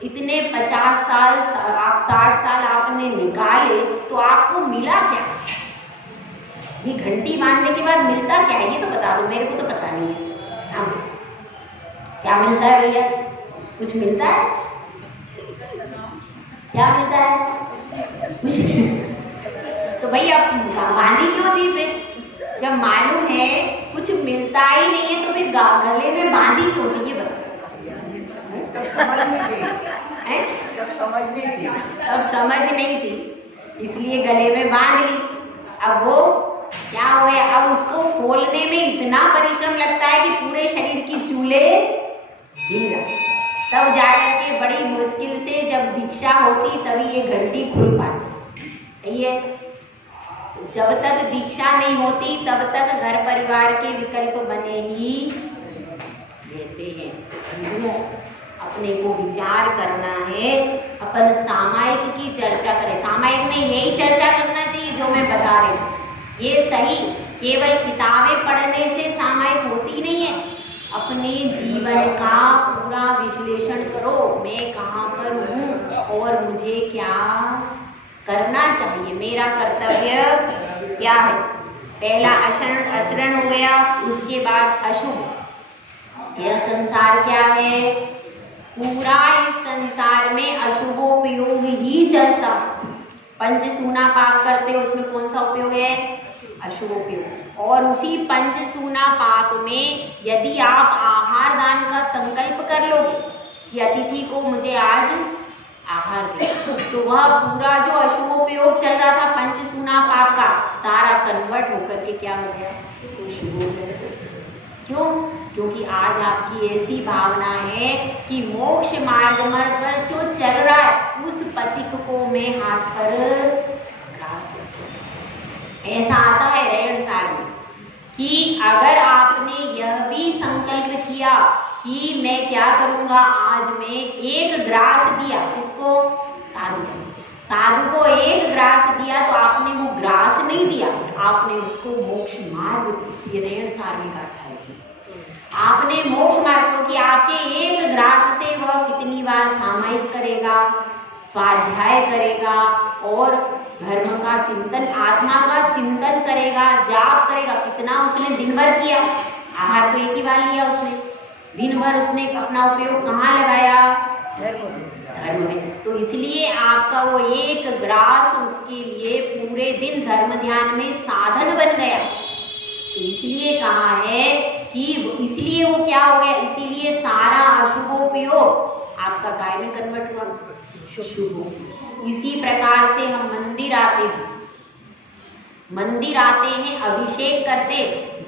इतने 50 साल, आप 60 साल आपने निकाले, तो आपको मिला क्या? ये घंटी बांधने के बाद मिलता क्या है, ये तो बता दो, मेरे को तो पता नहीं है। हाँ, क्या मिलता है भैया? कुछ मिलता है? क्या मिलता है? कुछ तो भैया बांधी क्यों थी फिर? जब मालूम है कुछ मिलता ही नहीं है तो फिर गले में बांधी क्यों? ये बताओ। तब समझ नहीं थी, हैं? तब समझ नहीं थी। तब समझ नहीं थी, इसलिए गले में बांध ली। अब वो क्या हो गया, अब उसको खोलने में इतना परिश्रम लगता है कि पूरे शरीर की चूल्हे हिल जाते। तब जाकर के बड़ी मुश्किल से जब दीक्षा होती तभी ये घंटी खुल पाती। सही है। जब तक दीक्षा नहीं होती तब तक घर परिवार के विकल्प बने ही रहते हैं। बंधुओं, अपने को विचार करना है, अपन सामायिक की चर्चा करें। सामायिक में यही चर्चा करना चाहिए जो मैं बता रही हूँ, ये सही। केवल किताबें पढ़ने से सामायिक होती नहीं है। अपने जीवन का पूरा विश्लेषण करो, मैं कहाँ पर हूँ और मुझे क्या करना चाहिए, मेरा कर्तव्य क्या है। पहला आचरण हो गया, उसके बाद अशुभ। यह संसार क्या है, पूरा इस संसार में अशुभोपयोग ही चलता। पंचसूना पाप करते उसमें कौन सा उपयोग है, अशुभोपयोग। और उसी पंचसूना पाप में यदि आप आहार दान का संकल्प कर लोगे कि अतिथि को मुझे आज आहार दे, तो वह पूरा जो अशुभोपयोग चल रहा था पंचसूना पाप का, सारा कन्वर्ट होकर के क्या हो गया, शुभ हो गया। क्यों? क्योंकि आज आपकी ऐसी भावना है कि मोक्ष मार्ग पर जो चल रहा है उस पथिक को मैं हाथ पर ग्रास रखूं। ऐसा आता है रेण सार में कि अगर आपने यह भी संकल्प किया कि मैं क्या करूंगा, आज मैं एक ग्रास दिया, किसको, साधु को, साधु को एक ग्रास दिया, तो आपने वो ग्रास नहीं दिया, आपने उसको मोक्ष मार्ग, ये रेण सार में कहा है इसमें, आपने मोक्ष मार्ग, क्योंकि आपके एक ग्रास से वह कितनी बार सामायिक करेगा, स्वाध्याय करेगा और धर्म का चिंतन, आत्मा का चिंतन करेगा, जाप करेगा। कितना उसने दिन भर किया, आहार तो एक ही बार लिया उसने, दिन भर उसने अपना उपयोग कहाँ लगाया, धर्म में। तो इसलिए आपका वो एक ग्रास उसके लिए पूरे दिन धर्म ध्यान में साधन बन गया। तो इसलिए कहा है कि इसलिए वो क्या हो गया, इसीलिए सारा अशुभोपयोग आपका काय में कन्वर्ट हुआ, शुभ। इसी प्रकार से हम मंदिर आते हैं, मंदिर आते हैं, अभिषेक करते,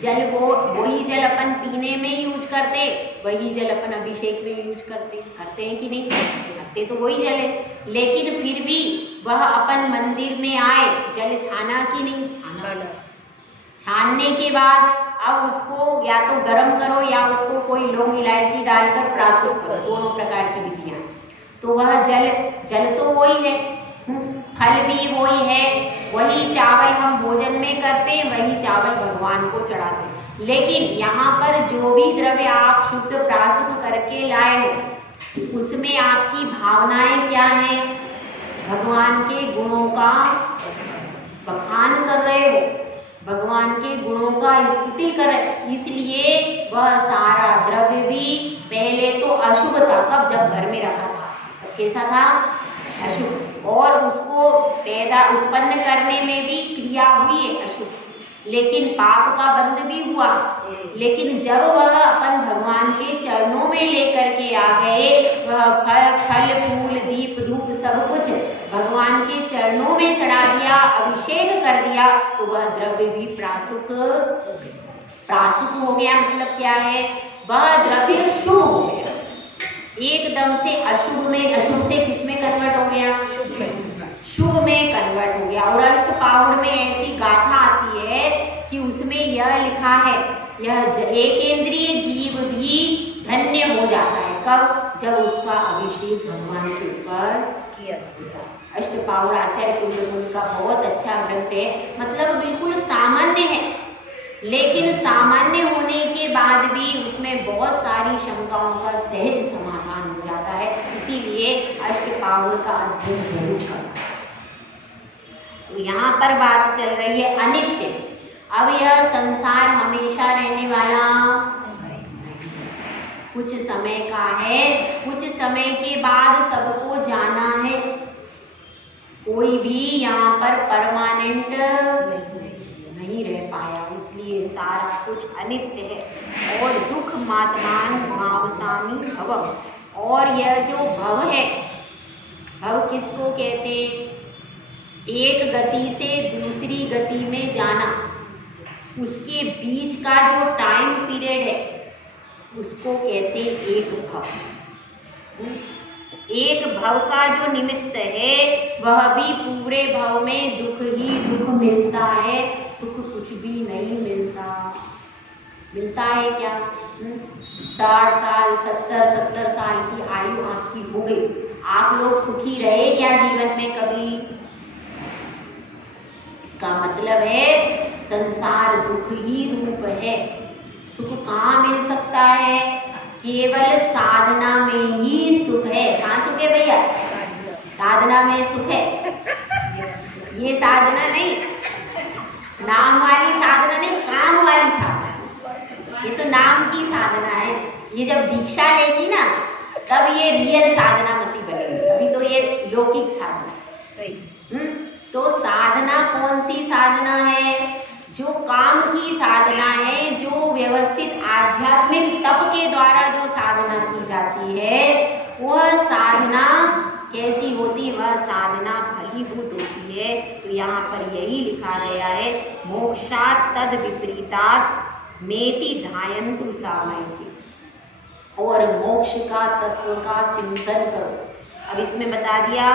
जल वो वही जल अपन पीने में यूज करते, वही जल अपन अभिषेक में यूज करते हैं कि नहीं, करते तो वही जल है। लेकिन फिर भी वह अपन मंदिर में आए, जल छाना कि नहीं, छाना। छानने के बाद अब उसको या तो गर्म करो या उसको कोई लौंग इलायची डालकर प्राशुद्ध करो, दोनों प्रकार की विधियां। तो वह जल तो वही है, फल भी वही है, वही चावल हम भोजन में करते हैं, वही चावल भगवान को चढ़ाते हैं। लेकिन यहाँ पर जो भी द्रव्य आप शुद्ध प्राशुद्ध करके लाए हो, उसमें आपकी भावनाएं क्या हैं, भगवान के गुणों का बखान कर रहे हो, भगवान के गुणों का स्तुति कर, इसलिए वह सारा द्रव्य भी पहले तो अशुभ था। कब, जब घर में रखा था तब कैसा था, अशुभ, और उसको पैदा उत्पन्न करने में भी क्रिया हुई है अशुभ, लेकिन पाप का बंध भी हुआ। लेकिन जब वह अपन भगवान के चरणों में लेकर के आ गए, वह फल फूल दीप धूप सब कुछ भगवान के चरणों में चढ़ा दिया, अभिषेक कर दिया, तो वह द्रव्य भी प्राशुद्ध हो गया। मतलब क्या है, वह द्रव्य शुभ हो गया, एकदम से अशुभ में, अशुभ से किस में कन्वर्ट हो गया, शुभ में कन्वर्ट हो गया। और अष्टपाहुड़ में ऐसी गाथा आती है कि उसमें यह लिखा है, यह एकेंद्रीय जीव भी धन्य हो जाता है। कब, जब उसका अभिषेक भगवान के ऊपर किया जाता है। अष्टपाहुड़ आचार्य कुंडल का बहुत अच्छा ग्रंथ है, मतलब बिल्कुल सामान्य है, लेकिन सामान्य होने के बाद भी उसमें बहुत सारी शंकाओं का सहज समाधान हो जाता है। इसीलिए अष्टपाहुड़ का अध्ययन जरूर करना। तो यहाँ पर बात चल रही है अनित्य। अब यह संसार हमेशा रहने वाला कुछ समय का है, कुछ समय के बाद सबको जाना है। कोई भी यहाँ पर परमानेंट नहीं रह पाया, इसलिए सारा कुछ अनित्य है। और दुख मात्मान भावसामी भवम, और यह जो भव है, भव किसको कहते हैं? एक गति से दूसरी गति में जाना, उसके बीच का जो टाइम पीरियड है उसको कहते हैं एक भव। एक भव का जो निमित्त है वह भी पूरे भव में दुख ही दुख मिलता है, सुख कुछ भी नहीं मिलता। मिलता है क्या? 60 साल 70 साल की आयु आपकी हो गई, आप लोग सुखी रहे क्या जीवन में कभी? इसका मतलब है संसार दुख ही रूप है। सुख कहाँ मिल सकता है? केवल साधना में ही सुख है। कहाँ सुख है भैया? साधना में सुख है। ये साधना नहीं, नाम वाली साधना नहीं, काम वाली साधना। ये तो नाम की साधना है। ये जब दीक्षा लेगी ना तब ये रियल साधना मती बनेगी, अभी तो ये लौकिक साधना। सही। तो साधना कौन सी साधना है? जो काम की साधना है, जो व्यवस्थित आध्यात्मिक तप के द्वारा जो साधना की जाती है, वह साधना कैसी होती? वह साधना फलीभूत होती है। तो यहाँ पर यही लिखा गया है, मोक्षात् तद विपरीतात् मेति ध्यायन्तु सामयिके, और मोक्ष का तत्व का चिंतन करो। अब इसमें बता दिया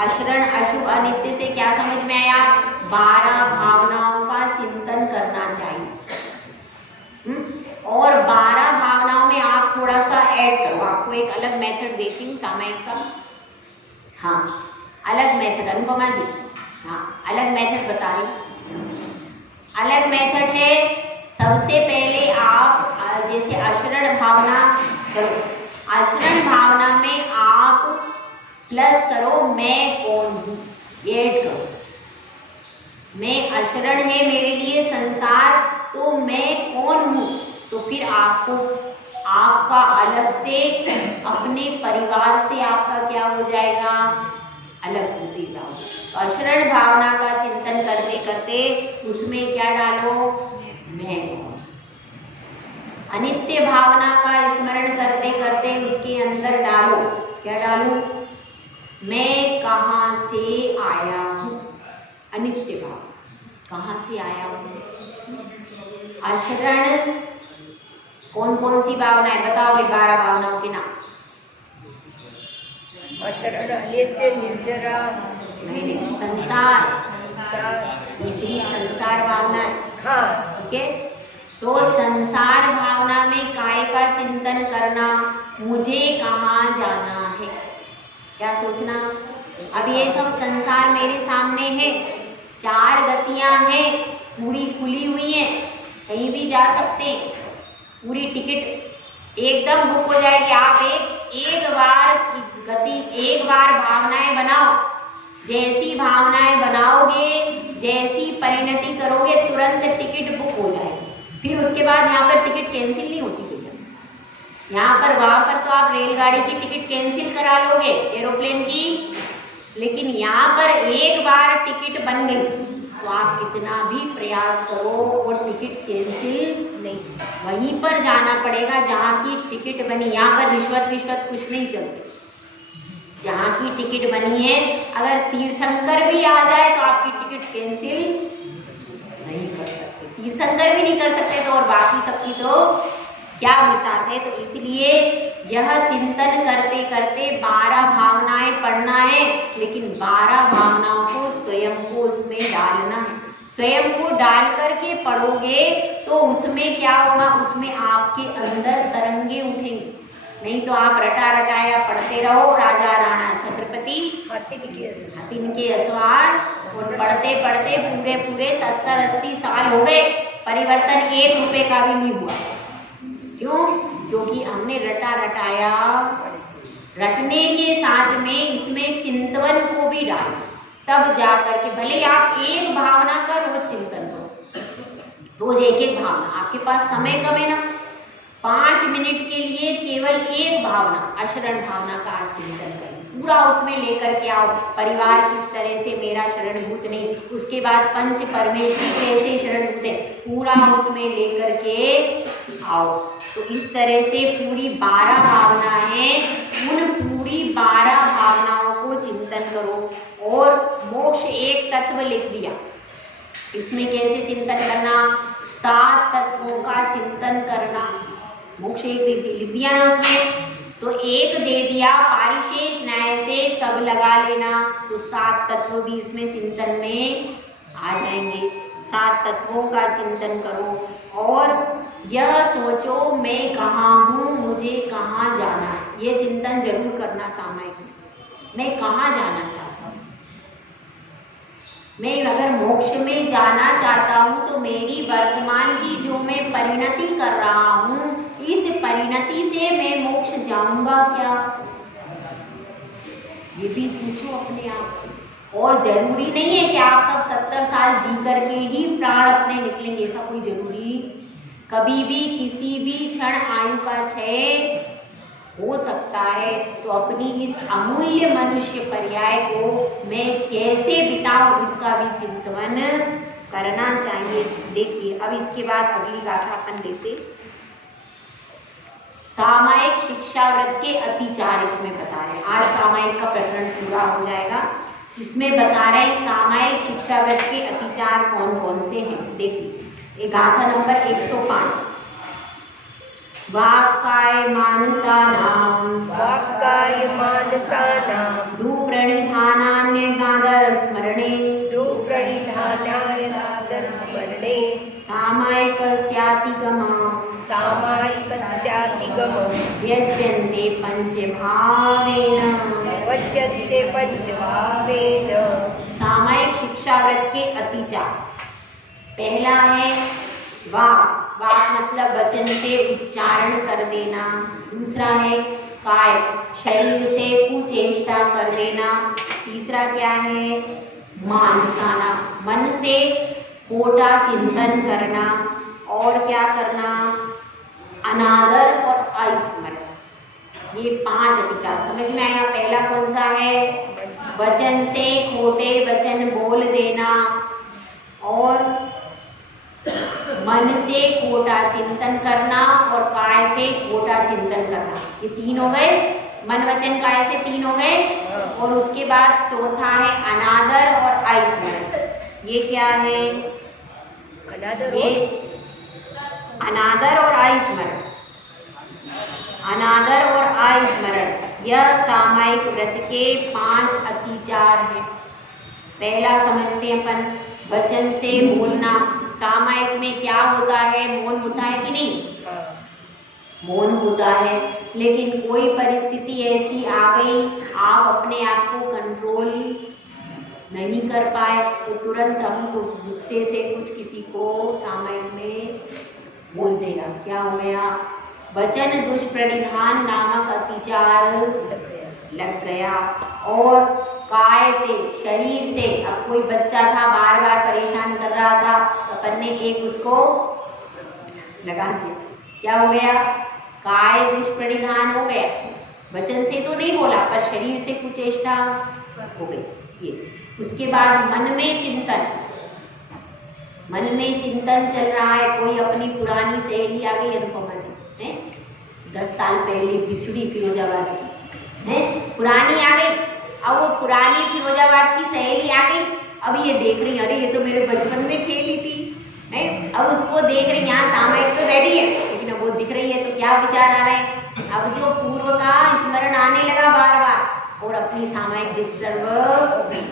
अशरण अशुभ अनित्य से क्या समझ में आया? 12 भावनाओं का चिंतन करना चाहिए। और 12 भावनाओं में आप थोड़ा सा ऐड करो। आपको एक अलग मेथड देती हूँ सामयिक का। हाँ, अलग मेथड अनुपमा जी, हाँ अलग मेथड बता रही। अलग मेथड है, सबसे पहले आप जैसे अशरण भावना करो। अशरण भावना में आप प्लस करो मैं कौन हूँ, ऐड करो। मैं अशरण है मेरे लिए संसार, तो मैं कौन हूँ? तो फिर आपको आपका अलग से अपने परिवार से आपका क्या हो जाएगा? अलग होते जाओ। तो अशरण भावना का चिंतन करते करते उसमें क्या डालो? मैं कौन। अनित्य भावना का स्मरण करते करते उसके अंदर डालो, क्या डालो? मैं कहाँ से आया हूँ। अनित्य भाव, कहाँ से आया हूँ। अशरण कौन कौन सी भावना है बताओ? 12 भावनाओं के नाम। अशरण, अनित्य, निर्जरा, नहीं, संसार। तीसरी संसार भावना है। हाँ, ठीक है। तो संसार भावना में काय का चिंतन करना, मुझे कहाँ जाना है, क्या सोचना? अब ये सब संसार मेरे सामने है, 4 गतियां हैं, पूरी खुली हुई हैं, कहीं भी जा सकते हैं, पूरी टिकट एकदम बुक हो जाएगी। आप एक बार गति, एक बार भावनाएं बनाओ। जैसी भावनाएं बनाओगे, जैसी परिणति करोगे, तुरंत टिकट बुक हो जाएगी। फिर उसके बाद यहाँ पर टिकट कैंसिल नहीं होती भैया। यहाँ पर वहाँ पर तो आप रेलगाड़ी की टिकट कैंसिल करा लोगे, एरोप्लेन की, लेकिन यहाँ पर एक बार टिकट बन गई तो आप कितना भी प्रयास करो वो टिकट कैंसिल नहीं, वहीं पर जाना पड़ेगा जहाँ की टिकट बनी। यहाँ पर रिश्वत कुछ नहीं चलती। जहाँ की टिकट बनी है, अगर तीर्थंकर भी आ जाए तो आपकी टिकट कैंसिल नहीं कर सकते। तीर्थंकर भी नहीं कर सकते तो और बाकी सबकी तो क्या मिसाल है। तो इसलिए यह चिंतन करते करते 12 भावनाएं पढ़ना है, लेकिन 12 भावनाओं को स्वयं को उसमें डालना है। स्वयं को डाल करके पढ़ोगे तो उसमें क्या होगा? उसमें आपके अंदर तरंगे उठेंगी। नहीं तो आप रटा रटाया पढ़ते रहो, राजा राणा छत्रपति हातिन के असवार, और पढ़ते पढ़ते पूरे पूरे 70-80 साल हो गए, परिवर्तन 1 रुपए का भी नहीं हुआ। क्यों? क्योंकि हमने रटा रटाया। रटने के साथ में इसमें चिंतन को भी डाला, तब जा करके भले आप एक भावना का रोज चिंतन करो, रोज एक भावना। आपके पास समय कम है ना, 5 मिनट के लिए केवल एक भावना, अशरण भावना का आप चिंतन करें, पूरा उसमें लेकर के आओ। परिवार किस तरह से मेरा शरणभूत नहीं, उसके बाद पंच परमेश्वर कैसे शरणभूत है, पूरा उसमें लेकर के आओ। तो इस तरह से पूरी 12 भावना है, उन पूरी 12 भावनाओं को चिंतन करो। और मोक्ष एक तत्व लिख दिया, इसमें कैसे चिंतन करना, 7 तत्वों का चिंतन करना। मोक्ष एक लिख दिया ना उसमें, तो एक दे दिया, पारिशेष न्याय से सब लगा लेना, तो 7 तत्व भी इसमें चिंतन में आ जाएंगे। 7 तत्वों का चिंतन करो और यह सोचो मैं कहाँ हूँ, मुझे कहाँ जाना है। ये चिंतन जरूर करना सामायिक में, मैं कहाँ जाना चाहता हूँ। मैं अगर मोक्ष में जाना चाहता हूँ तो मेरी वर्तमान की जो मैं परिणति कर रहा हूँ, इस परिणति से मैं मोक्ष जाऊंगा क्या, ये भी पूछो अपने आप से। और जरूरी नहीं है कि आप सब 70 साल जी करके ही प्राण अपने निकलेंगे, ऐसा कोई जरूरी, कभी भी किसी भी क्षण आयु का क्षय हो सकता है। तो अपनी इस अमूल्य मनुष्य पर्याय को मैं कैसे बिताऊं, इसका भी चिंतन करना चाहिए। देखिए अब इसके बाद अगली गाथा अपन लेते, सामायिक शिक्षाव्रत के अतिचार इसमें बता रहे हैं। आज सामायिक का प्रकरण पूरा हो जाएगा, इसमें बता रहे हैं सामायिक शिक्षाव्रत के अतिचार कौन कौन से हैं। देखिए ये गाथा नंबर 105, वाक्काय मानसानां दुप्रणिधानान्यदादर स्मरणे सामायिकस्यातिगमं व्यज्यन्ते पंचभावेन। सामायिक शिक्षाव्रत के अतिचार, पहला है वाक, वाक मतलब वचन से उच्चारण कर देना। दूसरा है काय, शरीर से कुचेष्टा कर देना। तीसरा क्या है, मानसाना, मन से खोटा चिंतन करना। और क्या करना, अनादर और अस्मरण। ये 5 अतिचार समझ में आया। पहला कौन सा है, वचन से खोटे वचन बोल देना और मन से खोटा चिंतन करना और काय से खोटा चिंतन करना। ये 3 हो गए, मन वचन काय से 3 हो गए। और उसके बाद चौथा है अनादर और अस्मरण। ये क्या है, ये अनादर और अस्मरण, अनादर और अस्मरण यह सामायिक व्रत के 5 अतिचार हैं। पहला समझते हैं अपन, वचन से बोलना। सामायिक में क्या होता है, मौन होता है कि नहीं, मौन होता है। लेकिन कोई परिस्थिति ऐसी आ गई, आप अपने आप को कंट्रोल नहीं कर पाए, तो तुरंत हम कुछ गुस्से से कुछ किसी को सामायिक में बोल देगा। क्या हो गया, वचन दुष्प्रणिधान नामक अतिचार लग गया। और काय से, शरीर से, अब कोई बच्चा था बार बार परेशान कर रहा था, अपन ने एक उसको लगा दिया, क्या हो गया, काय दुष्प्रणिधान हो गया। वचन से तो नहीं बोला पर शरीर से कुचेष्टा हो गई। ये उसके बाद मन में चिंतन, मन में चिंतन चल रहा है। कोई अपनी पुरानी सहेली आ गई, अनुपमा जी है, 10 साल पहले बिछड़ी फिरोजाबाद की है, पुरानी आ गई। अब वो पुरानी फिरोजाबाद की सहेली आ गई, अब ये देख रही, अरे ये तो मेरे बचपन में खेली थी है। अब उसको देख रही, यहाँ सामायिक पे बैठी है, लेकिन अब वो दिख रही है तो क्या विचार आ रहा है, अब जो पूर्व का स्मरण आने लगा बार बार और अपनी सामायिक डिस्टर्ब हो गई।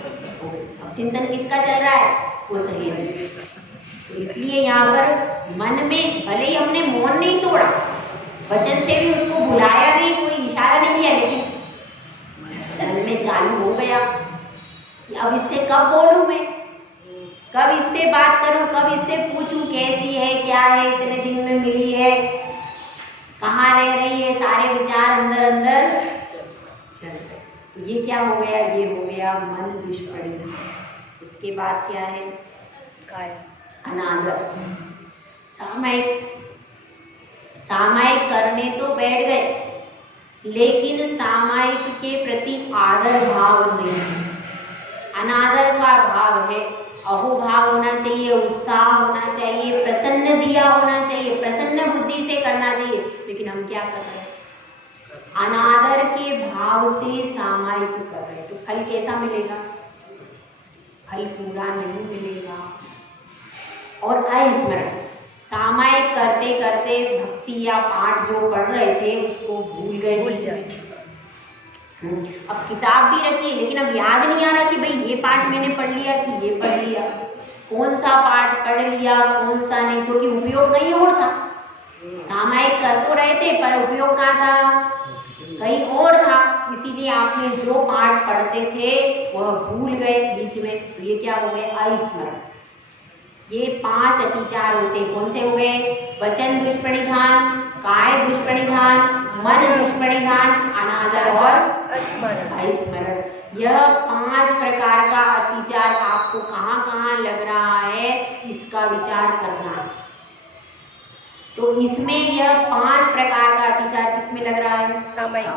अब चिंतन किसका चल रहा है, वो सहेली। तो इसलिए यहाँ पर मन में भले ही हमने मौन नहीं तोड़ा, वचन से भी उसको बुलाया नहीं, कोई इशारा नहीं किया, लेकिन मन में चालू हो गया कि अब इससे कब बोलूं मैं, कब इससे बात करूं, कब इससे पूछूं कैसी है, क्या है, इतने दिन में मिली है, कहाँ रह रही है, सारे विचार अंदर अंदर चल रहे। तो ये क्या हो गया, ये हो गया मन दुष्परिणाम। इसके बाद क्या है, काय, अनादर। सामायिक, सामायिक करने तो बैठ गए, लेकिन सामायिक के प्रति आदर भाव नहीं है, अनादर का भाव है। अहोभाव होना चाहिए, उत्साह होना चाहिए, प्रसन्न दिया होना चाहिए, प्रसन्न बुद्धि से करना चाहिए। लेकिन हम क्या कर रहे हैं? अनादर के भाव से सामायिक कर रहे हैं, तो फल कैसा मिलेगा? फल पूरा नहीं मिलेगा। और अस्मरण, सामायिक करते करते भक्ति या पाठ जो पढ़ रहे थे उसको भूल गए बीच में। अब किताब भी रखी है लेकिन अब याद नहीं आ रहा कि भाई ये पाठ मैंने पढ़ लिया कि ये पढ़ लिया, कौन सा पाठ पढ़ लिया कौन सा नहीं, क्योंकि उपयोग कहीं और था। सामायिक कर तो रहे थे पर उपयोग कहाँ था? कहीं और था। इसीलिए आपने जो पाठ पढ़ते थे वह भूल गए बीच में, तो ये क्या हो गए? अस्मरण। ये 5 अतिचार होते हैं। कौन से हो गए? वचन दुष्परिधान, काय दुष्परिधान, मन दुष्परिधान, अनादर और स्मरण। यह 5 प्रकार का अतिचार आपको कहाँ कहाँ लग रहा है इसका विचार करना है। तो इसमें यह 5 प्रकार का अतिचार किसमें लग रहा है? सामायिक।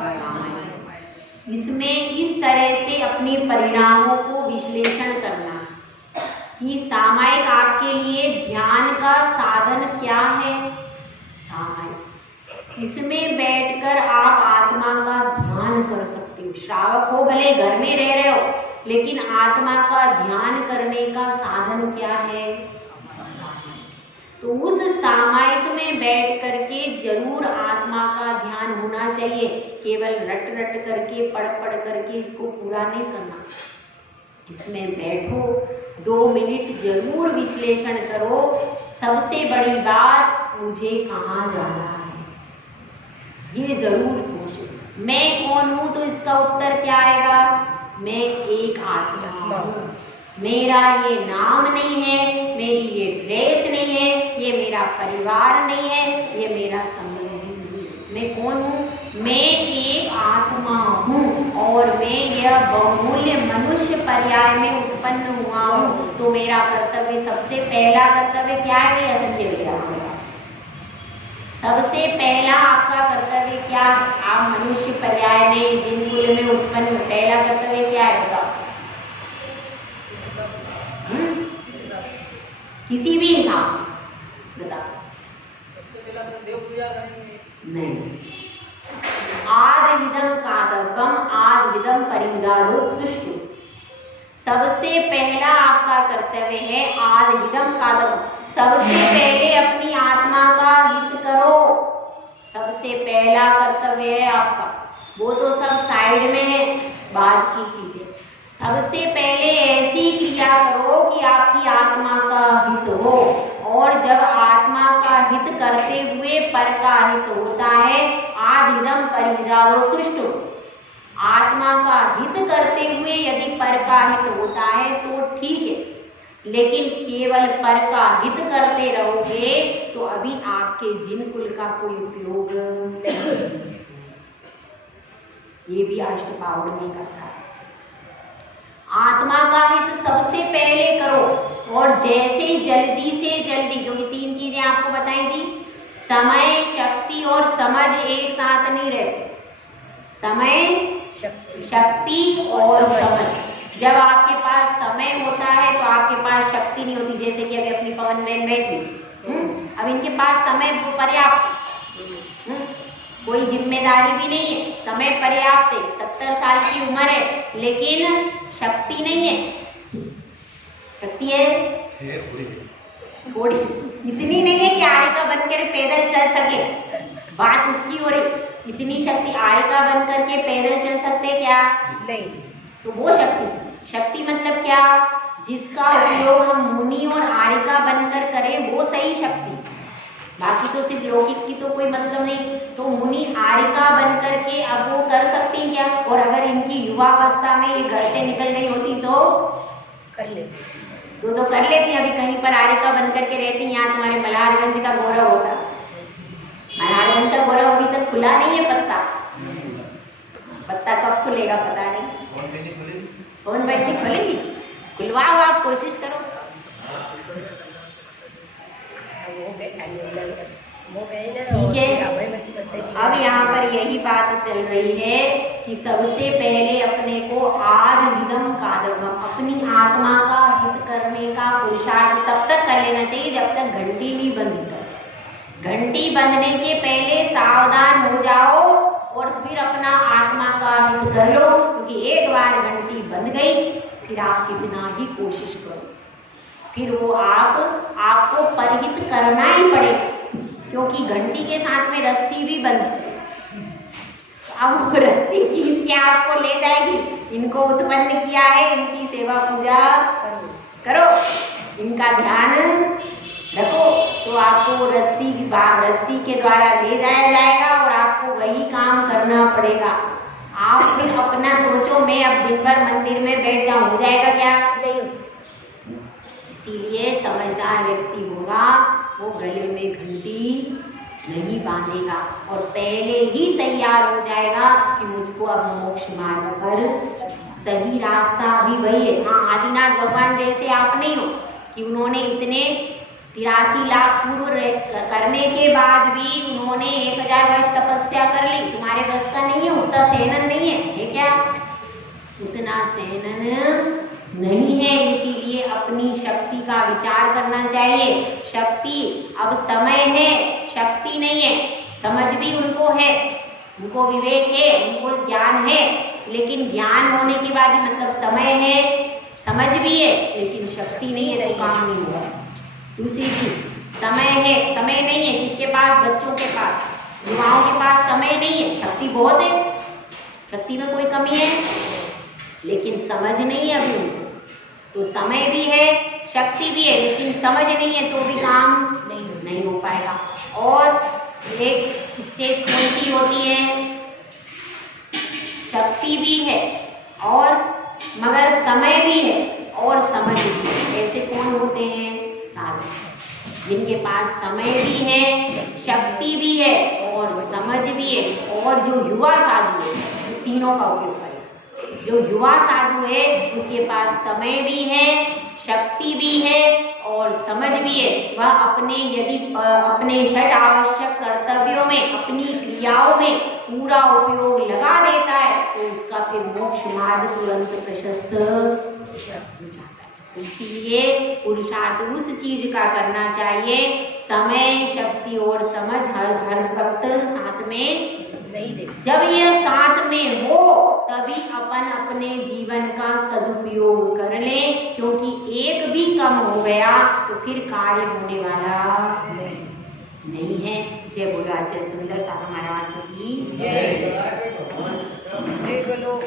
इसमें इस तरह से अपने परिणामों को विश्लेषण करना है कि सामायिक आपके लिए ध्यान का साधन क्या है। सामायिक इसमें बैठकर आप आत्मा का ध्यान कर सकते हो। श्रावक हो भले घर में रह रहे हो, लेकिन आत्मा का ध्यान करने का साधन क्या है? सामायिक। तो उस सामायिक में बैठ करके जरूर आत्मा का ध्यान होना चाहिए। केवल रट रट करके पढ़ पढ़ करके इसको पूरा नहीं करना। इसमें बैठो, 2 मिनट जरूर विश्लेषण करो। सबसे बड़ी बात, मुझे कहाँ जाना है ये जरूर सोचो। मैं कौन हूं? तो इसका उत्तर क्या आएगा? मैं एक आत्मा हूं। मेरा ये नाम नहीं है, मेरी ये ड्रेस नहीं है, ये मेरा परिवार नहीं है, ये मेरा संबंधी नहीं है। मैं कौन हूं? मैं एक आत्मा हूं और मैं यह बहुमूल्य मनुष्य पर्याय में उत्पन्न हुआ हूं। तो मेरा कर्तव्य, सबसे पहला कर्तव्य क्या है? ये असंख्य विचार। सबसे पहला आपका कर्तव्य क्या? आप मनुष्य पर्याय में जिन कुल में उत्पन्न, पहला कर्तव्य क्या है? बताओ। किसी भी हिसाब से बताओ। सबसे पहला तो देव पूजा करेंगे। नहीं। आद विदम कादवम आद विदम परिदादो सृष्टि। सबसे पहला आपका कर्तव्य है आद विदम कादवम। सबसे पहले अपनी आत्मा का हित करो। सबसे पहला कर्तव्य है आपका। वो तो सब साइड में है, बाद की चीजें। सबसे पहले ऐसी क्रिया करो कि आपकी आत्मा का हित हो। और जब आत्मा का हित करते हुए पर का हित होता है, आदिदम परिदादो सुष्टु। आत्मा का हित करते हुए यदि पर का हित होता है तो ठीक है, लेकिन केवल पर का हित करते रहोगे तो अभी आपके जिन कुल का कोई उपयोग नहीं। ये भी अष्टपावड़ में करता है। आत्मा का हित सबसे पहले करो। और जैसे जल्दी से जल्दी, क्योंकि 3 चीजें आपको बताई थी, समय, शक्ति और समझ एक साथ नहीं रहते। समय, शक्ति और समझ। जब आपके पास समय होता है तो आपके पास शक्ति नहीं होती। जैसे कि अभी अपनी पवन बहन बैठी, अब इनके पास समय पर्याप्त, कोई जिम्मेदारी भी नहीं है, समय पर्याप्त है, 70 साल की उम्र है, लेकिन शक्ति नहीं है। शक्ति है थोड़ी, इतनी नहीं है कि आरिका बनकर पैदल चल सके। बात उसकी हो रही, इतनी शक्ति आरिका बनकर के पैदल चल सकते क्या? नहीं। तो वो शक्ति मतलब क्या? जिसका उपयोग हम मुनि और आरिका बनकर करें वो सही शक्ति। बाकी तो सिर्फ लौकिक की तो कोई मतलब नहीं। तो मुनि आरिका बनकर के अब वो कर सकती हैं क्या? और अगर इनकी युवावस्था में ये घर से निकल गई होती तो कर लेती, तो कर लेती। अभी कहीं पर आरिका बनकर के रहती। यहाँ तुम्हारे मल्हारगंज का गौरव होता। मल्हारगंज का गौरव अभी तक खुला नहीं है। पत्ता कब खुलेगा पता नहीं। कौन भाई जी खुलेगी? खुलवाओ, आप कोशिश करो। ठीक है, अब यहाँ पर यही बात चल रही है कि सबसे पहले अपने को आद्यविदम कादवम, अपनी आत्मा का हित करने का पुरुषार्थ तब तक कर लेना चाहिए जब तक घंटी नहीं बंदी कर। घंटी बंधने के पहले सावधान हो जाओ और फिर अपना आत्मा का हित कर लो, क्योंकि एक बार घंटी बंध गई फिर आप कितना भी कोशिश करो, फिर वो आपको परिहित करना ही पड़ेगा, क्योंकि घंटी के साथ में रस्सी भी बंधी है। अब वो रस्सी खींच के आपको ले जाएगी। इनको उत्पन्न किया है, इनकी सेवा पूजा करो, इनका ध्यान रखो, तो आपको रस्सी के द्वारा ले जाया जाएगा और आपको वही काम करना पड़ेगा। आप फिर अपना सोचो मैं अब दिन भर मंदिर में बैठ जाऊं, हो जाएगा क्या? नहीं हो सकता। इसीलिए समझदार व्यक्ति होगा वो गले में घंटी नहीं बांधेगा और पहले ही तैयार हो जाएगा कि मुझको अब मोक्ष मार्ग पर सही रास्ता भी वही है। हाँ, आदिनाथ भगवान जैसे आप नहीं हो कि उन्होंने इतने 83 लाख पूर्व करने के बाद भी उन्होंने 1000 वर्ष तपस्या कर ली। तुम्हारे बस का नहीं है, उतना सहनन नहीं है क्या? उतना सहनन नहीं है। इसीलिए अपनी शक्ति का विचार करना चाहिए। शक्ति अब समय है, शक्ति नहीं है। समझ भी उनको है, उनको विवेक है, उनको ज्ञान है, लेकिन ज्ञान होने के बाद भी मतलब समय है, समझ भी है, लेकिन शक्ति नहीं है तो काम नहीं हुआ। दूसरी चीज समय है, समय नहीं है किसके पास? बच्चों के पास, युवाओं के पास समय नहीं है। शक्ति बहुत है, शक्ति में कोई कमी है, लेकिन समझ नहीं है अभी उनको। तो समय भी है, शक्ति भी है, लेकिन समझ नहीं है तो भी काम नहीं हो पाएगा। और एक स्टेज कौन सी होती है? शक्ति भी है और मगर समय भी है और समझ भी है। ऐसे कौन होते हैं? साधु, जिनके पास समय भी है, शक्ति भी है और समझ भी है। और जो युवा साधु है, तीनों का उपयोग करें। जो युवा साधु है उसके पास समय भी है, शक्ति भी है और समझ भी है। वह अपने षट आवश्यक कर्तव्यों में, अपनी क्रियाओं में पूरा उपयोग लगा देता है तो उसका फिर मोक्ष मार्ग तुरंत प्रशस्त हो जाता है। तो इसीलिए पुरुषार्थ उस चीज का करना चाहिए, समय, शक्ति और समझ हर वक्त साथ में नहीं दे। जब यह साथ में हो तभी अपन अपने जीवन का सदुपयोग कर लें, क्योंकि एक भी कम हो गया तो फिर कार्य होने वाला नहीं है। जय बोलो जय सुंदर सागर महाराज की जय। जय बोलो।